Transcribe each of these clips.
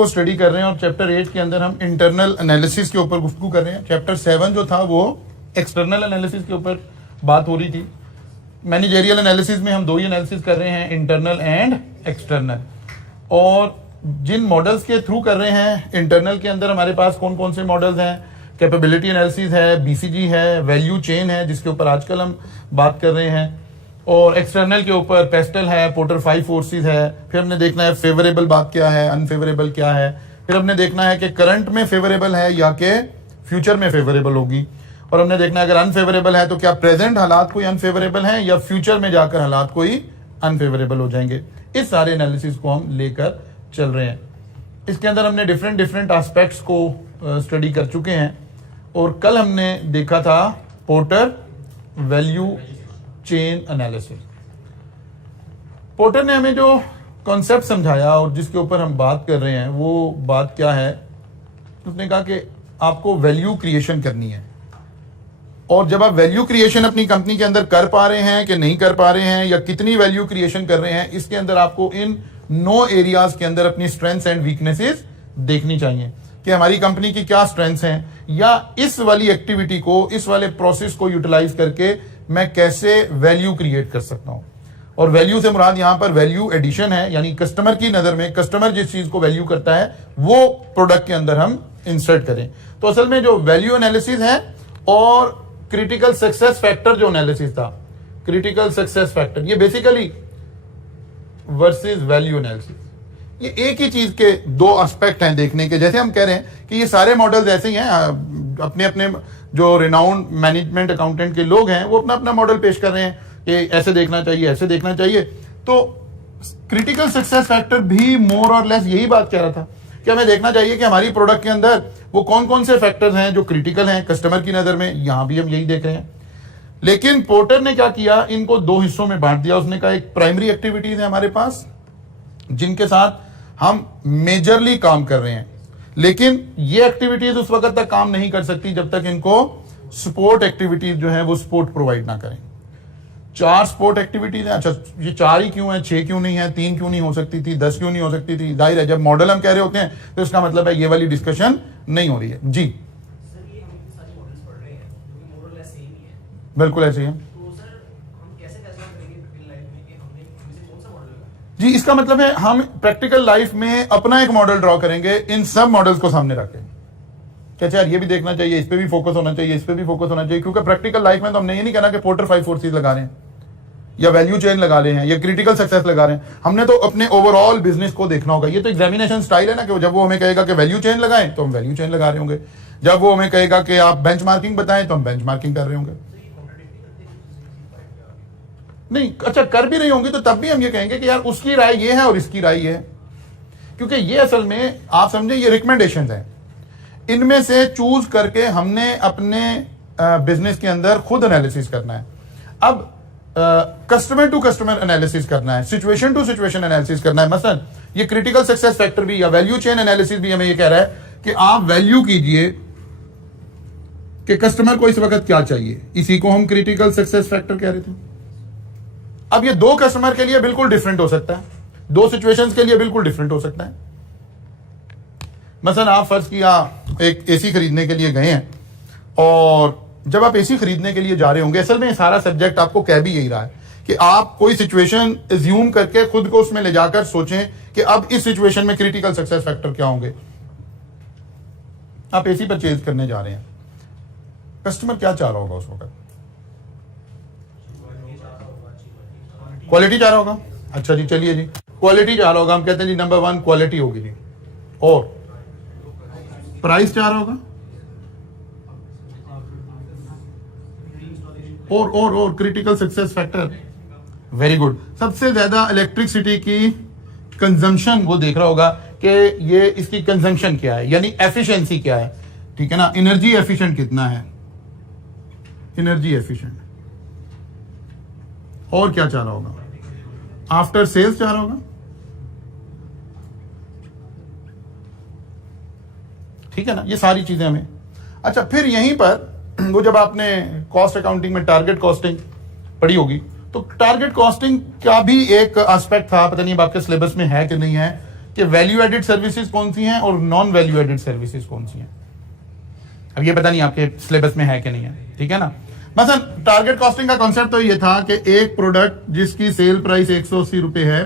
को स्टडी कर रहे हैं और चैप्टर 8 के अंदर हम इंटरनल एनालिसिस के ऊपर गुफ्तगू कर रहे हैं। चैप्टर 7 जो था वो एक्सटर्नल एनालिसिस के ऊपर बात हो रही थी। मैनेजरियल एनालिसिस में हम दो ही एनालिसिस कर रहे हैं, इंटरनल एंड एक्सटर्नल। और जिन मॉडल्स के थ्रू कर रहे हैं, इंटरनल के अंदर हमारे पास कौन कौन से मॉडल्स हैं, कैपेबिलिटी एनालिसिस है, बीसीजी है, वैल्यू चेन है जिसके ऊपर आजकल हम बात कर रहे हैं, और एक्सटर्नल के ऊपर पेस्टल है, पोर्टर 5 फोर्सेस है। फिर हमने देखना है फेवरेबल बात क्या है, अनफेवरेबल क्या है। फिर हमने देखना है कि करंट में फेवरेबल है या कि फ्यूचर में फेवरेबल होगी। और हमने देखना है अगर अनफेवरेबल है तो क्या प्रेजेंट हालात कोई अनफेवरेबल है या फ्यूचर में जाकर हालात कोई अनफेवरेबल हो जाएंगे। इस सारे एनालिसिस को हम लेकर चल रहे हैं। इसके अंदर हमने डिफरेंट एस्पेक्ट्स को स्टडी कर चुके हैं। और कल हमने देखा था porter value chain analysis. Porter ने हमें जो कॉन्सेप्ट समझाया और जिसके ऊपर हम बात कर रहे हैं वो बात क्या है, उसने कहा कि आपको वैल्यू क्रिएशन करनी है। और जब आप वैल्यू क्रिएशन अपनी कंपनी के अंदर कर पा रहे हैं कि नहीं कर पा रहे हैं या कितनी वैल्यू क्रिएशन कर रहे हैं, इसके अंदर आपको इन 9 एरियाज के अंदर अपनी स्ट्रेंथ्स एंड वीकनेसेस देखनी चाहिए कि हमारी कंपनी की क्या स्ट्रेंथ्स हैं, या इस वाली एक्टिविटी को, इस वाले प्रोसेस को यूटिलाइज करके मैं कैसे वैल्यू क्रिएट कर सकता हूं। और वैल्यू से मुराद यहां पर वैल्यू एडिशन है, यानी कस्टमर की नजर में कस्टमर जिस चीज को वैल्यू करता है वो प्रोडक्ट के अंदर हम इंसर्ट करें। तो असल में जो वैल्यू एनालिसिस है और क्रिटिकल सक्सेस फैक्टर जो एनालिसिस था, क्रिटिकल सक्सेस फैक्टर, ये बेसिकली वर्सेस वैल्यू एनालिसिस, ये एक ही चीज के दो एस्पेक्ट हैं देखने के। जैसे हम कह रहे हैं कि ये सारे मॉडल्स ऐसे ही हैं, अपने अपने जो रिनाउंड मैनेजमेंट अकाउंटेंट के लोग हैं वो अपना अपना मॉडल पेश कर रहे हैं कि ऐसे देखना चाहिए, ऐसे देखना चाहिए। तो क्रिटिकल सक्सेस फैक्टर भी मोर और लेस यही बात कह रहा था कि हमें देखना चाहिए कि हमारी प्रोडक्ट के अंदर वो कौन कौन से फैक्टर्स हैं जो क्रिटिकल हैं कस्टमर की नजर में। यहां भी हम यही देख रहे हैं। लेकिन पोर्टर ने क्या किया, इनको दो हिस्सों में बांट दिया। उसने कहा एक प्राइमरी एक्टिविटीज है हमारे पास जिनके साथ हम मेजरली काम कर रहे हैं, लेकिन ये एक्टिविटीज उस वक्त तक काम नहीं कर सकती जब तक इनको सपोर्ट एक्टिविटीज जो है वो सपोर्ट प्रोवाइड ना करें। 4 सपोर्ट एक्टिविटीज हैं। अच्छा, ये 4 ही क्यों है, 6 क्यों नहीं है, 3 क्यों नहीं हो सकती थी, 10 क्यों नहीं हो सकती थी? जाहिर है जब मॉडल हम कह रहे होते हैं तो इसका मतलब है ये वाली डिस्कशन नहीं हो रही है। जी सर, ये हम सारे मॉडल्स पढ़ रहे हैं जो कि मोर और लेस सेम ही है। बिल्कुल ऐसे ही है। तो सर हम कैसे फैसला करेंगे प्रैक्टिकल लाइफ में कि हमने इनमें से कौन सा मॉडल लगा? जी, इसका मतलब है हम प्रैक्टिकल लाइफ में अपना एक मॉडल ड्रॉ करेंगे इन सब मॉडल्स को सामने रख के। क्या यार ये भी देखना चाहिए, इस पे भी फोकस होना चाहिए, इस पे भी फोकस होना चाहिए, क्योंकि प्रैक्टिकल लाइफ में तो हमने ये नहीं कहना कि पोर्टर 5 फोर्सेस लगा रहे हैं या वैल्यू चेन लगा रहे हैं या क्रिटिकल सक्सेस लगा रहे हैं। हमने तो अपने ओवरऑल बिजनेस को देखना होगा। ये तो एग्जामिनेशन स्टाइल है ना कि जब वो हमें कहेगा कि वैल्यू चेन लगाएं तो हम वैल्यू चेन लगा रहे होंगे, जब वो हमें कहेगा कि आप बेंचमार्किंग बताएं तो हम बेंचमार्किंग कर रहे होंगे। नहीं, अच्छा कर भी नहीं होंगे तो तब भी हम ये कहेंगे कि यार उसकी राय ये है और इसकी राय ये है, क्योंकि ये असल में आप समझे ये रिकमेंडेशन है। इनमें से चूज करके हमने अपने बिजनेस के अंदर खुद एनालिसिस करना है। अब कस्टमर टू कस्टमर एनालिसिस करना है, सिचुएशन टू सिचुएशन एनालिसिस करना है। मसलन ये क्रिटिकल सक्सेस फैक्टर भी या वैल्यू चेन एनालिसिस भी हमें ये कह रहा है कि आप वैल्यू कीजिए कि कस्टमर को इस वक्त क्या चाहिए। इसी को हम क्रिटिकल सक्सेस फैक्टर कह रहे थे। अब ये 2 कस्टमर के लिए बिल्कुल डिफरेंट हो सकता है, 2 सिचुएशंस के लिए बिल्कुल डिफरेंट हो सकता है। मसलन आप फर्ज किया एक एसी खरीदने के लिए गए हैं, और जब आप एसी खरीदने के लिए जा रहे होंगे, असल में सारा सब्जेक्ट आपको कह भी यही रहा है कि आप कोई सिचुएशन एज्यूम करके खुद को उसमें ले जाकर सोचें कि अब इस सिचुएशन में क्रिटिकल सक्सेस फैक्टर क्या होंगे। आप एसी परचेज करने जा रहे हैं, कस्टमर क्या चाह रहा होगा उस वक्त? क्वालिटी चाह रहा होगा। अच्छा जी, चलिए जी, क्वालिटी चाह रहा होगा। हम कहते हैं जी नंबर 1 क्वालिटी होगी जी, और प्राइस चाह रहा होगा, और critical success factor, very good, सबसे ज्यादा इलेक्ट्रिसिटी की कंजम्पशन वो देख रहा होगा कि ये इसकी कंजम्पशन क्या है, यानी एफिशिएंसी क्या है, ठीक है ना, एनर्जी एफिशिएंट कितना है, एनर्जी एफिशिएंट। और क्या चाह रहा होगा? आफ्टर सेल्स चाह रहा होगा, ठीक है ना, ये सारी चीजें हमें। अच्छा, फिर यहीं पर वो जब आपने कॉस्ट अकाउंटिंग में टारगेट कॉस्टिंग पढ़ी होगी, तो टारगेट कॉस्टिंग का भी एक एस्पेक्ट था, पता नहीं अब आपके सिलेबस में है कि नहीं है, कि वैल्यू एडेड सर्विसेज कौन सी हैं और नॉन वैल्यू एडेड सर्विसेज कौन सी हैं। अब ये पता नहीं आपके सिलेबस में है कि नहीं है, ठीक है ना। मतलब टारगेट कॉस्टिंग का कॉन्सेप्ट तो ये था कि एक प्रोडक्ट जिसकी सेल प्राइस 180 रुपए है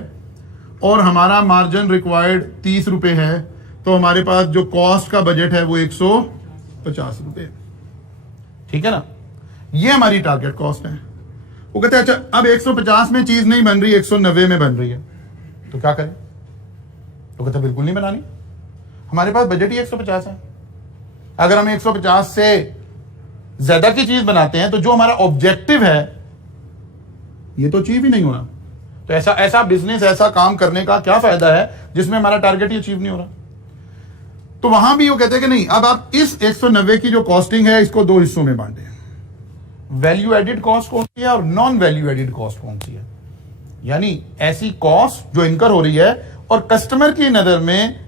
और हमारा मार्जिन रिक्वायर्ड 30 रुपए है, तो हमारे पास जो कॉस्ट का बजट है वो 150 रुपए, ठीक है ना। ये हमारी टारगेट कॉस्ट है। वो कहते हैं अच्छा अब 150 में चीज नहीं बन रही, 190 में बन रही है, तो क्या करें। तो कहते बिल्कुल नहीं बनानी, हमारे पास बजट ही 150 है। अगर हम 150 से ज्यादा की चीज बनाते हैं तो जो हमारा ऑब्जेक्टिव है ये तो अचीव ही नहीं होना। तो ऐसा बिजनेस, ऐसा काम करने का क्या फायदा है जिसमें हमारा टारगेट ही अचीव नहीं हो रहा। तो वहां भी वो कहते हैं कि नहीं, अब आप इस 190 की जो कॉस्टिंग है इसको दो हिस्सों में बांटे, वैल्यू एडेड कॉस्ट कौन सी है और नॉन वैल्यू एडेड कॉस्ट कौन सी है। यानी ऐसी कॉस्ट जो इनकर हो रही है और कस्टमर की नजर में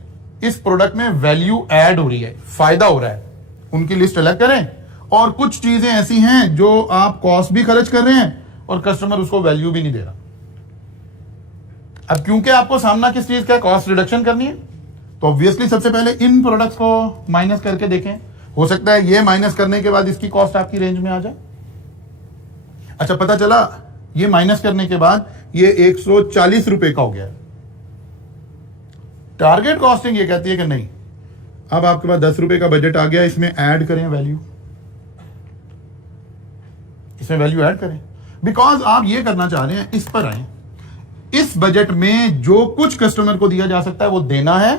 इस प्रोडक्ट में वैल्यू ऐड हो रही है, फायदा हो रहा है, उनकी लिस्ट अलग करें। और कुछ चीजें ऐसी हैं जो आप कॉस्ट भी खर्च कर रहे हैं और कस्टमर उसको वैल्यू भी नहीं दे रहा। अब क्योंकि आपको सामना किस चीज का, कॉस्ट रिडक्शन करनी है, तो ऑब्वियसली सबसे पहले इन प्रोडक्ट्स को माइनस करके देखें। हो सकता है ये माइनस करने के बाद इसकी कॉस्ट आपकी रेंज में आ जाए। अच्छा पता चला ये माइनस करने के बाद ये 140 रुपए का हो गया। टारगेट कॉस्टिंग ये कहती है कि नहीं, अब आपके पास 10 रुपए का बजट आ गया, इसमें ऐड करें वैल्यू, इसमें वैल्यू ऐड करें। बिकॉज आप ये करना चाह रहे हैं, इस पर आए, इस बजट में जो कुछ कस्टमर को दिया जा सकता है वो देना है,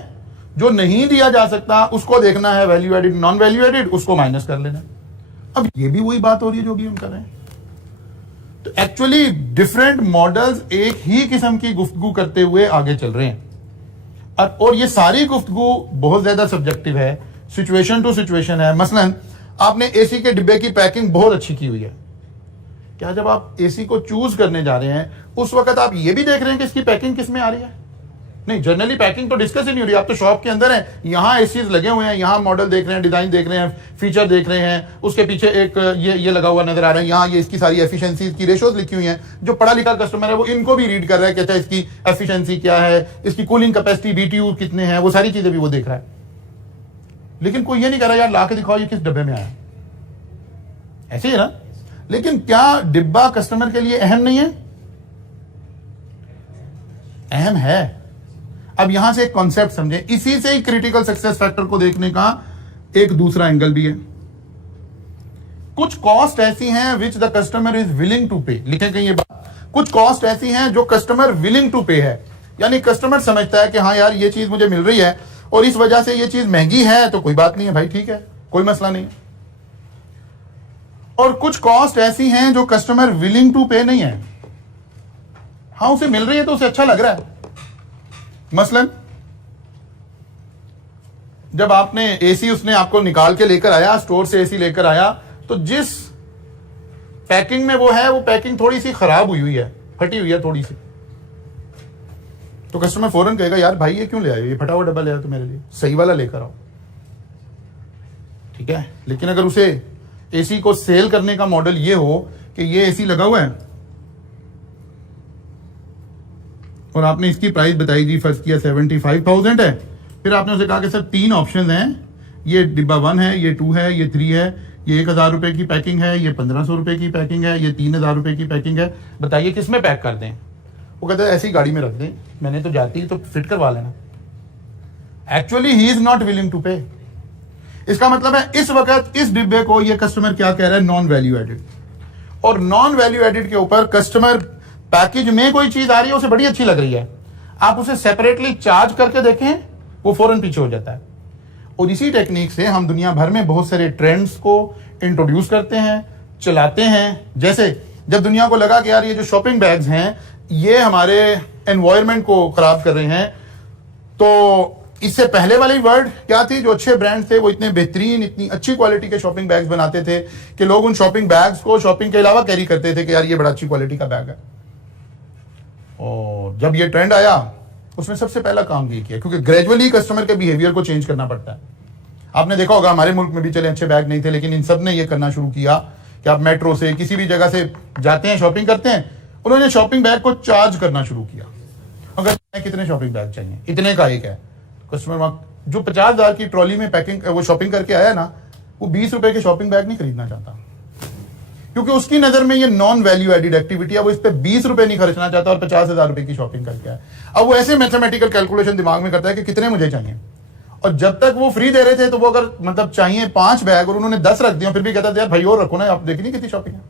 जो नहीं दिया जा सकता उसको देखना है, value added non value added उसको माइनस कर लेना। अब ये भी वही बात हो रही है जो भी हम कर रहे हैं। तो एक्चुअली डिफरेंट मॉडल्स एक ही किस्म की गुफ्तगू करते हुए आगे चल रहे हैं और ये सारी गुफ्तगू बहुत ज्यादा सब्जेक्टिव है, सिचुएशन टू सिचुएशन है। मसलन आपने एसी के डिब्बे की पैकिंग बहुत अच्छी की हुई है, क्या जब आप एसी को चूज करने जा रहे हैं उस वक्त आप ये भी देख रहे हैं कि इसकी पैकिंग किस में आ रही है? नहीं, जनरली पैकिंग तो डिस्कस ही नहीं हो रही। आप तो शॉप के अंदर हैं, यहां एसीज लगे हुए हैं, यहां मॉडल देख रहे हैं, डिजाइन देख रहे हैं, फीचर देख रहे हैं, उसके पीछे एक ये लगा हुआ नजर आ रहा है, यहां ये इसकी सारी एफिशिएंसी की रेशोज लिखी हुई हैं। जो पढ़ा लिखा कस्टमर है वो इनको भी रीड कर रहा है कि अच्छा इसकी एफिशिएंसी क्या है, इसकी कूलिंग कैपेसिटी बीटीयू कितने हैं, वो सारी चीजें भी वो देख रहा है। लेकिन कोई ये नहीं कर रहा यार ला के दिखाओ ये किस डब्बे में आया, ऐसे ही ना। लेकिन क्या डिब्बा कस्टमर के लिए अहम नहीं है? अहम है। अब यहां से एक कॉन्सेप्ट समझे, इसी से ही क्रिटिकल सक्सेस फैक्टर को देखने का एक दूसरा एंगल भी है। कुछ कॉस्ट ऐसी हैं which the customer is willing to pay, लिखेंगे ये बात। कुछ कॉस्ट ऐसी हैं जो कस्टमर विलिंग टू पे है, यानी कस्टमर समझता है कि हाँ यार ये चीज मुझे मिल रही है और इस वजह से ये चीज महंगी है तो कोई बात नहीं है भाई, ठीक है, कोई मसला नहीं है। और कुछ कॉस्ट ऐसी हैं जो कस्टमर विलिंग टू पे नहीं है, हाँ उसे मिल रही है तो उसे अच्छा लग रहा है। मसलन जब आपने एसी उसने आपको निकाल के लेकर आया, स्टोर से एसी लेकर आया, तो जिस पैकिंग में वो है वो पैकिंग थोड़ी सी खराब हुई है, फटी हुई है थोड़ी सी, तो कस्टमर फौरन कहेगा यार भाई ये क्यों ले आए, ये फटा हुआ डब्बा ले आए तो मेरे लिए सही वाला लेकर आओ, ठीक है। लेकिन अगर उसे एसी को सेल करने का मॉडल ये हो कि ये एसी लगा हुआ है और आपने इसकी प्राइस बताई जी, फर्ज किया 75,000 है, फिर आपने उसे कहा कि सर 3 ऑप्शन हैं, ये डिब्बा 1 है, ये 2 है, ये 3 है, ये 1,000 रुपए की पैकिंग है, ये 1,500 रुपए की पैकिंग है, ये 3,000 रुपए की पैकिंग है, बताइए किस में पैक कर दें? वो कहते हैं ऐसी गाड़ी में रख दें, मैंने तो जाती तो फिट करवा लेना। Actually he is not willing to pay. इसका मतलब है इस वक्त इस डिब्बे को ये कस्टमर क्या कह रहा है, नॉन वैल्यू एडेड। और नॉन वैल्यू एडेड के ऊपर कस्टमर पैकेज में कोई चीज आ रही है उसे बड़ी अच्छी लग रही है, आप उसे सेपरेटली चार्ज करके देखें वो फौरन पीछे हो जाता है। और इसी टेक्निक से हम दुनिया भर में बहुत सारे ट्रेंड्स को इंट्रोड्यूस करते हैं, चलाते हैं। जैसे जब दुनिया को लगा कि यार ये जो शॉपिंग बैग्स हैं ये हमारे एनवायरनमेंट को खराब कर रहे हैं, तो इससे पहले वाली वर्ड क्या थी, जो अच्छे ब्रांड थे वो इतने बेहतरीन, इतनी अच्छी क्वालिटी के शॉपिंग बैग्स बनाते थे कि लोग उन शॉपिंग बैग्स को शॉपिंग के अलावा कैरी करते थे कि यार ये बड़ा अच्छी क्वालिटी का बैग है। और जब ये ट्रेंड आया उसने सबसे पहला काम ये किया, क्योंकि ग्रेजुअली कस्टमर के बिहेवियर को चेंज करना पड़ता है। आपने देखा होगा हमारे मुल्क में भी चले अच्छे बैग नहीं थे, लेकिन इन सब ने ये करना शुरू किया कि आप मेट्रो से किसी भी जगह से जाते हैं, शॉपिंग करते हैं, उन्होंने शॉपिंग बैग को चार्ज करना शुरू किया। अगर कितने शॉपिंग बैग चाहिए, इतने का एक है। कस्टमर जो 50,000 की ट्रॉली में पैकिंग वो शॉपिंग करके आया ना, वो 20 रुपए के शॉपिंग बैग नहीं खरीदना चाहता, क्योंकि उसकी नजर में ये नॉन वैल्यू एडिड एक्टिविटी है। वो इस पे 20 रुपए नहीं खर्चना चाहता और 50,000 रुपए की शॉपिंग करके आया। अब वो ऐसे मैथमेटिकल कैलकुलेशन दिमाग में करता है कि कितने मुझे चाहिए, और जब तक वो फ्री दे रहे थे तो वो अगर मतलब चाहिए 5 बैग और उन्होंने 10 रख दिया, फिर भी कहता था यार भाई और रखो ना, आप देखिए नहीं कितनी शॉपिंग है।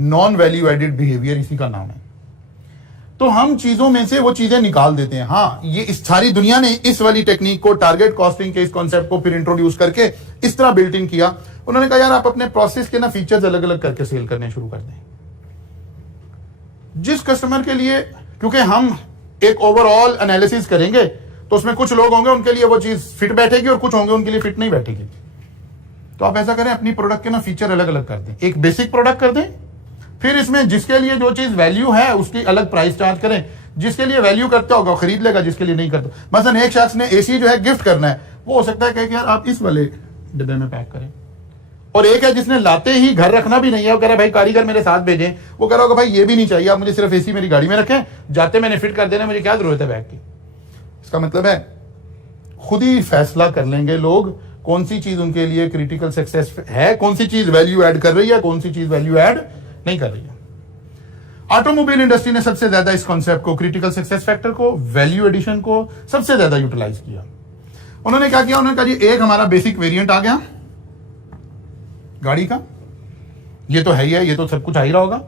नॉन वैल्यू एडिड बिहेवियर इसी का नाम है। तो हम चीजों में से वो चीजें निकाल देते हैं। हाँ, ये इस सारी दुनिया ने इस वाली टेक्निक को, टारगेट कॉस्टिंग के इस कॉन्सेप्ट को फिर इंट्रोड्यूस करके इस तरह बिल्ट इन किया। उन्होंने कहा यार आप अपने प्रोसेस के ना फीचर्स अलग अलग करके सेल करने शुरू कर दें जिस कस्टमर के लिए, क्योंकि हम एक ओवरऑल एनालिसिस करेंगे तो उसमें कुछ लोग होंगे उनके लिए वो चीज फिट बैठेगी और कुछ होंगे उनके लिए फिट नहीं बैठेगी। तो आप ऐसा करें, अपनी प्रोडक्ट के ना फीचर अलग अलग कर दें, एक बेसिक प्रोडक्ट कर दें, फिर इसमें जिसके लिए जो चीज वैल्यू है उसकी अलग प्राइस चार्ज करें। जिसके लिए वैल्यू करता होगा खरीद लेगा, जिसके लिए नहीं करता। मसलन एक शख्स ने एसी जो है गिफ्ट करना है, वो हो सकता है कि यार आप इस वाले डिब्बे में पैक करें, और एक है जिसने लाते ही घर रखना भी नहीं है, वो कह रहा है भाई कारीगर मेरे साथ भेजें, वो कह रहा होगा भाई ये भी नहीं चाहिए, आप मुझे सिर्फ एसी मेरी गाड़ी में रखें, जाते मैंने फिट कर देना, मुझे क्या जरूरत है बैग की। इसका मतलब है खुद ही फैसला कर लेंगे लोग कौन सी चीज उनके लिए क्रिटिकल सक्सेस है, कौन सी चीज वैल्यू ऐड कर रही है, कौन सी चीज वैल्यू ऐड नहीं कर रही है। ऑटोमोबाइल इंडस्ट्री ने सबसे ज्यादा इस कॉन्सेप्ट को, क्रिटिकल सक्सेस फैक्टर को, वैल्यू एडिशन को सबसे ज्यादा यूटिलाइज किया। उन्होंने क्या किया, उन्होंने कहा जी एक हमारा बेसिक वेरिएंट आ गया गाड़ी का, ये तो है ही है, ये तो सब कुछ आ ही रहा होगा।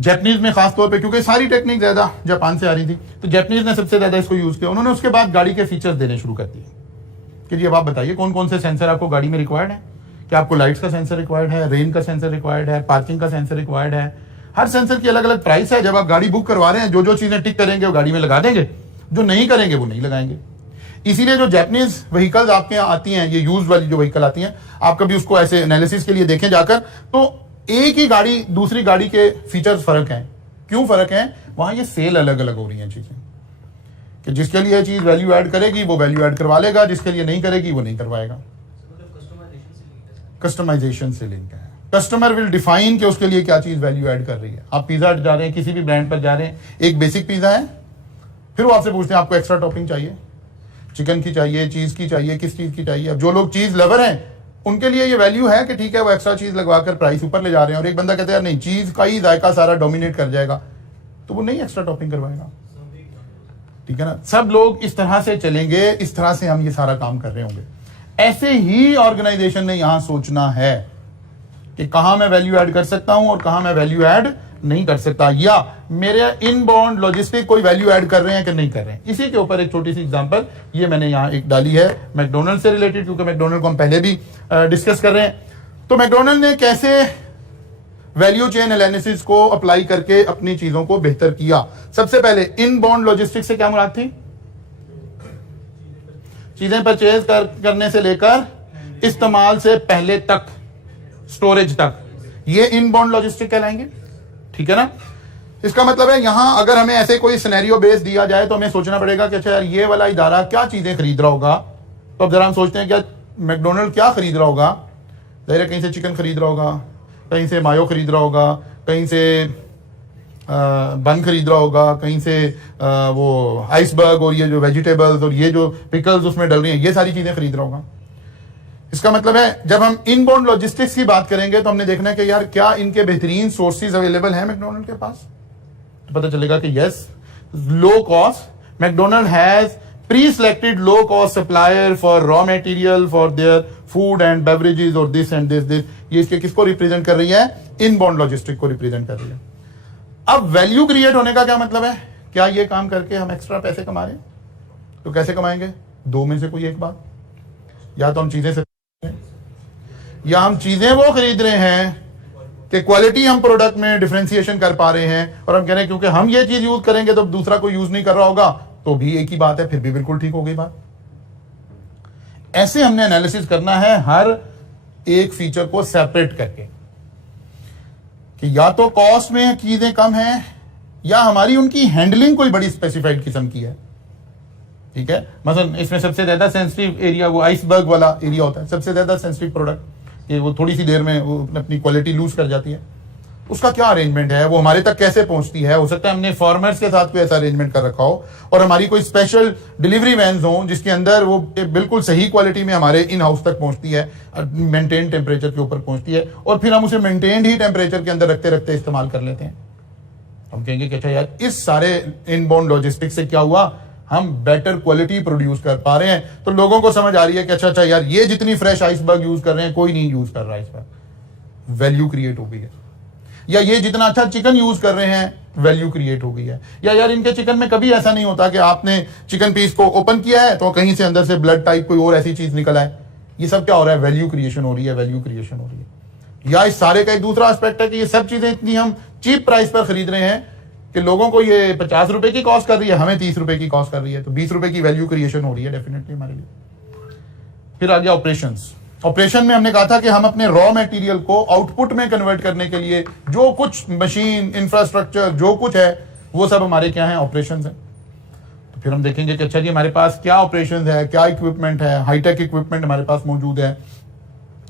जापानीज में खास तौर पे, क्योंकि सारी टेक्निक ज्यादा जापान से आ रही थी, तो जापानीज ने सबसे ज्यादा इसको यूज किया। उन्होंने उसके बाद गाड़ी के फीचर्स देने शुरू कर दिए कि जी अब आप बताइए कौन कौन से सेंसर आपको गाड़ी में रिक्वायर्ड है, क्या आपको लाइट्स का सेंसर रिक्वायर्ड है, रेन का सेंसर रिक्वायर्ड है, पार्किंग का सेंसर रिक्वायर्ड है। हर सेंसर की अलग अलग प्राइस है। जब आप गाड़ी बुक करवा रहे हैं, जो जो चीजें टिक करेंगे वो गाड़ी में लगा देंगे, जो नहीं करेंगे वो नहीं लगाएंगे। इसीलिए जो जापानीज व्हीकल्स आपके यहाँ आती हैं, ये यूज वाली जो व्हीकल आती हैं, आप कभी उसको ऐसे एनालिसिस के लिए देखें जाकर, तो एक ही गाड़ी दूसरी गाड़ी के फीचर्स फर्क हैं। क्यों फर्क है? वहां ये सेल अलग अलग हो रही हैं चीजें, कि जिसके लिए चीज वैल्यू ऐड करेगी वो वैल्यू ऐड करवा लेगा, जिसके लिए नहीं करेगी वो नहीं करवाएगा। कस्टमाइजेशन से लिंक है। कस्टमर विल डिफाइन कि उसके लिए क्या चीज वैल्यू ऐड कर रही है। आप पिज्जा जा रहे हैं, किसी भी ब्रांड पर जा रहे हैं, एक बेसिक पिज्जा है, फिर वो आपसे पूछते हैं आपको एक्स्ट्रा टॉपिंग चाहिए, चिकन की चाहिए, चीज की चाहिए, किस चीज की चाहिए। अब जो लोग चीज लवर हैं उनके लिए ये वैल्यू है कि ठीक है वो एक्स्ट्रा चीज लगवाकर प्राइस ऊपर ले जा रहे हैं, और एक बंदा कहता है यार नहीं, चीज का ही जायका सारा डोमिनेट कर जाएगा, तो वो नहीं एक्स्ट्रा टॉपिंग करवाएगा। ठीक है ना, सब लोग इस तरह से चलेंगे, इस तरह से हम ये सारा काम कर रहे होंगे। ऐसे ही ऑर्गेनाइजेशन ने यहां सोचना है कि कहां मैं वैल्यू ऐड कर सकता हूं और कहां मैं वैल्यू ऐड नहीं कर सकता, या मेरे इनबाउंड लॉजिस्टिक कोई वैल्यू ऐड कर रहे हैं कि नहीं कर रहे हैं। इसी के ऊपर एक छोटी सी एग्जांपल ये मैंने यहां एक डाली है मैकडोनल्ड से रिलेटेड, क्योंकि मैकडोनल्ड को हम पहले भी डिस्कस कर रहे हैं। तो मैकडोनल्ड ने कैसे वैल्यू चेन एनालिसिस को अप्लाई करके अपनी चीजों को बेहतर किया। सबसे पहले इनबाउंड लॉजिस्टिक से क्या मुराद थी? चीजें परचेज करने से लेकर इस्तेमाल से पहले तक, स्टोरेज तक, ये इनबाउंड लॉजिस्टिक कहलाएंगे। ठीक है ना, इसका मतलब है यहां अगर हमें ऐसे कोई सिनेरियो बेस दिया जाए तो हमें सोचना पड़ेगा कि अच्छा यार ये वाला इदारा क्या चीजें खरीद रहा होगा। तो अब जरा हम सोचते हैं क्या मैकडोनल्ड क्या खरीद रहा होगा। जाहिर है कहीं से चिकन खरीद रहा होगा, कहीं से मायो खरीद रहा होगा, कहीं से बन खरीद रहा होगा, कहीं से वो आइसबर्ग और ये जो वेजिटेबल्स और ये जो पिकल्स उसमें डल रही हैं, ये सारी चीजें खरीद रहा होगा। इसका मतलब है जब हम इनबाउंड लॉजिस्टिक्स की बात करेंगे तो हमने देखना है कि यार क्या इनके बेहतरीन सोर्सेज अवेलेबल हैं मैकडोनल्ड के पास। तो पता चलेगा कि yes, low cost, McDonald has pre selected low cost supplier for raw material for their food and beverages और दिस एंड दिस। ये इसके किसको रिप्रेजेंट कर रही है? इनबाउंड लॉजिस्टिक को रिप्रेजेंट कर रही है। अब वैल्यू क्रिएट होने का क्या मतलब है? क्या ये काम करके हम एक्स्ट्रा पैसे कमा रहे हैं? तो कैसे कमाएंगे? दो में से कोई एक बात, या तो हम चीजें से, या हम चीजें वो खरीद रहे हैं कि क्वालिटी हम प्रोडक्ट में डिफरेंशिएशन कर पा रहे हैं, और हम कह रहे हैं क्योंकि हम ये चीज यूज करेंगे तो दूसरा कोई यूज नहीं कर रहा होगा, तो भी एक ही बात है, फिर भी बिल्कुल ठीक हो गई बात। ऐसे हमने एनालिसिस करना है हर एक फीचर को सेपरेट करके, कि या तो कॉस्ट में चीजें कम हैं, या हमारी उनकी हैंडलिंग कोई बड़ी स्पेसिफाइड किस्म की है। ठीक है, मतलब इसमें सबसे ज्यादा सेंसिटिव एरिया वो आइसबर्ग वाला एरिया होता है, सबसे ज्यादा सेंसिटिव प्रोडक्ट, ये वो थोड़ी सी देर में वो अपनी क्वालिटी लूज कर जाती है। उसका क्या अरेंजमेंट है, वो हमारे तक कैसे पहुंचती है। हो सकता है हमने फार्मर्स के साथ कोई ऐसा अरेंजमेंट कर रखा हो और हमारी कोई स्पेशल डिलीवरी वैन्स हो जिसके अंदर वो बिल्कुल सही क्वालिटी में हमारे इन हाउस तक पहुंचती है, मेंटेन टेम्परेचर के ऊपर पहुंचती है और फिर हम उसे मेंटेन ही टेम्परेचर के अंदर रखते रखते इस्तेमाल कर लेते हैं। हम कहेंगे कि अच्छा यार, इस सारे इनबाउंड लॉजिस्टिक्स से क्या हुआ, हम बेटर क्वालिटी प्रोड्यूस कर पा रहे हैं। तो लोगों को समझ आ रही है कि अच्छा यार, ये जितनी फ्रेश आइसबर्ग यूज कर रहे हैं कोई नहीं यूज कर रहा आइसबर्ग, वैल्यू क्रिएट हो गई है। या ये जितना अच्छा चिकन यूज कर रहे हैं, वैल्यू क्रिएट हो गई है। या यार, इनके चिकन में कभी ऐसा नहीं होता कि आपने चिकन पीस को ओपन किया है तो कहीं से अंदर से ब्लड टाइप कोई और ऐसी चीज निकल आए। ये सब क्या हो रहा है, वैल्यू क्रिएशन हो रही है, वैल्यू क्रिएशन हो रही है। या इस सारे का एक दूसरा एस्पेक्ट है कि ये सब चीजें इतनी हम चीप प्राइस पर खरीद रहे हैं कि लोगों को ये 50 रुपए की कॉस्ट कर रही है, हमें 30 रुपए की कॉस्ट कर रही है, तो 20 रुपए की वैल्यू क्रिएशन हो रही है डेफिनेटली हमारे लिए। फिर आ गया ऑपरेशंस। ऑपरेशन में हमने कहा था कि हम अपने रॉ मटेरियल को आउटपुट में कन्वर्ट करने के लिए जो कुछ मशीन, इंफ्रास्ट्रक्चर जो कुछ है वो सब हमारे क्या है, ऑपरेशंस है। तो फिर हम देखेंगे कि अच्छा जी, हमारे पास क्या ऑपरेशंस है, क्या इक्विपमेंट है, हाईटेक इक्विपमेंट हमारे पास मौजूद है।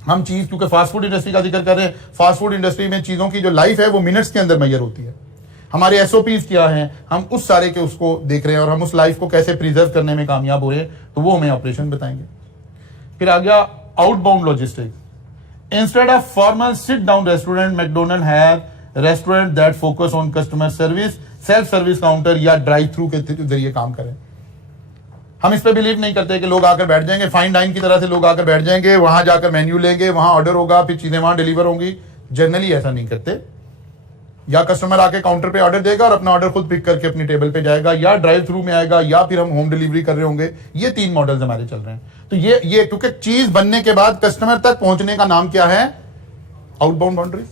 हम चीज, क्योंकि फास्ट फूड इंडस्ट्री का जिक्र कर रहे हैं, फास्ट फूड इंडस्ट्री में चीजों की जो लाइफ है वो मिनट्स के अंदर मेजर होती है। हमारे एसओपीज क्या हैं, हम उस सारे के उसको देख रहे हैं और हम उस लाइफ को कैसे प्रिजर्व करने में कामयाब हो रहे हैं, तो वो हमें ऑपरेशन बताएंगे। फिर आ गया outbound logistics. Instead of formal sit down restaurant, McDonald have restaurant that focus on customer service, self service counter या ड्राइव थ्रू के जरिए काम करें। हम इस पे बिलीव नहीं करते कि लोग आकर बैठ जाएंगे, फाइन डाइन की तरह से लोग आकर बैठ जाएंगे, वहां जाकर मेन्यू लेंगे, वहां ऑर्डर होगा, फिर चीजें वहां डिलीवर होंगी। जनरली ऐसा नहीं करते। या कस्टमर आके काउंटर पे ऑर्डर देगा और अपना ऑर्डर खुद पिक करके अपनी टेबल पे जाएगा, या ड्राइव थ्रू में आएगा, या फिर हम होम डिलीवरी कर रहे होंगे। ये 3 मॉडल्स हमारे चल रहे हैं। तो ये क्योंकि चीज बनने के बाद कस्टमर तक पहुंचने का नाम क्या है, आउटबाउंड बाउंड्रीज।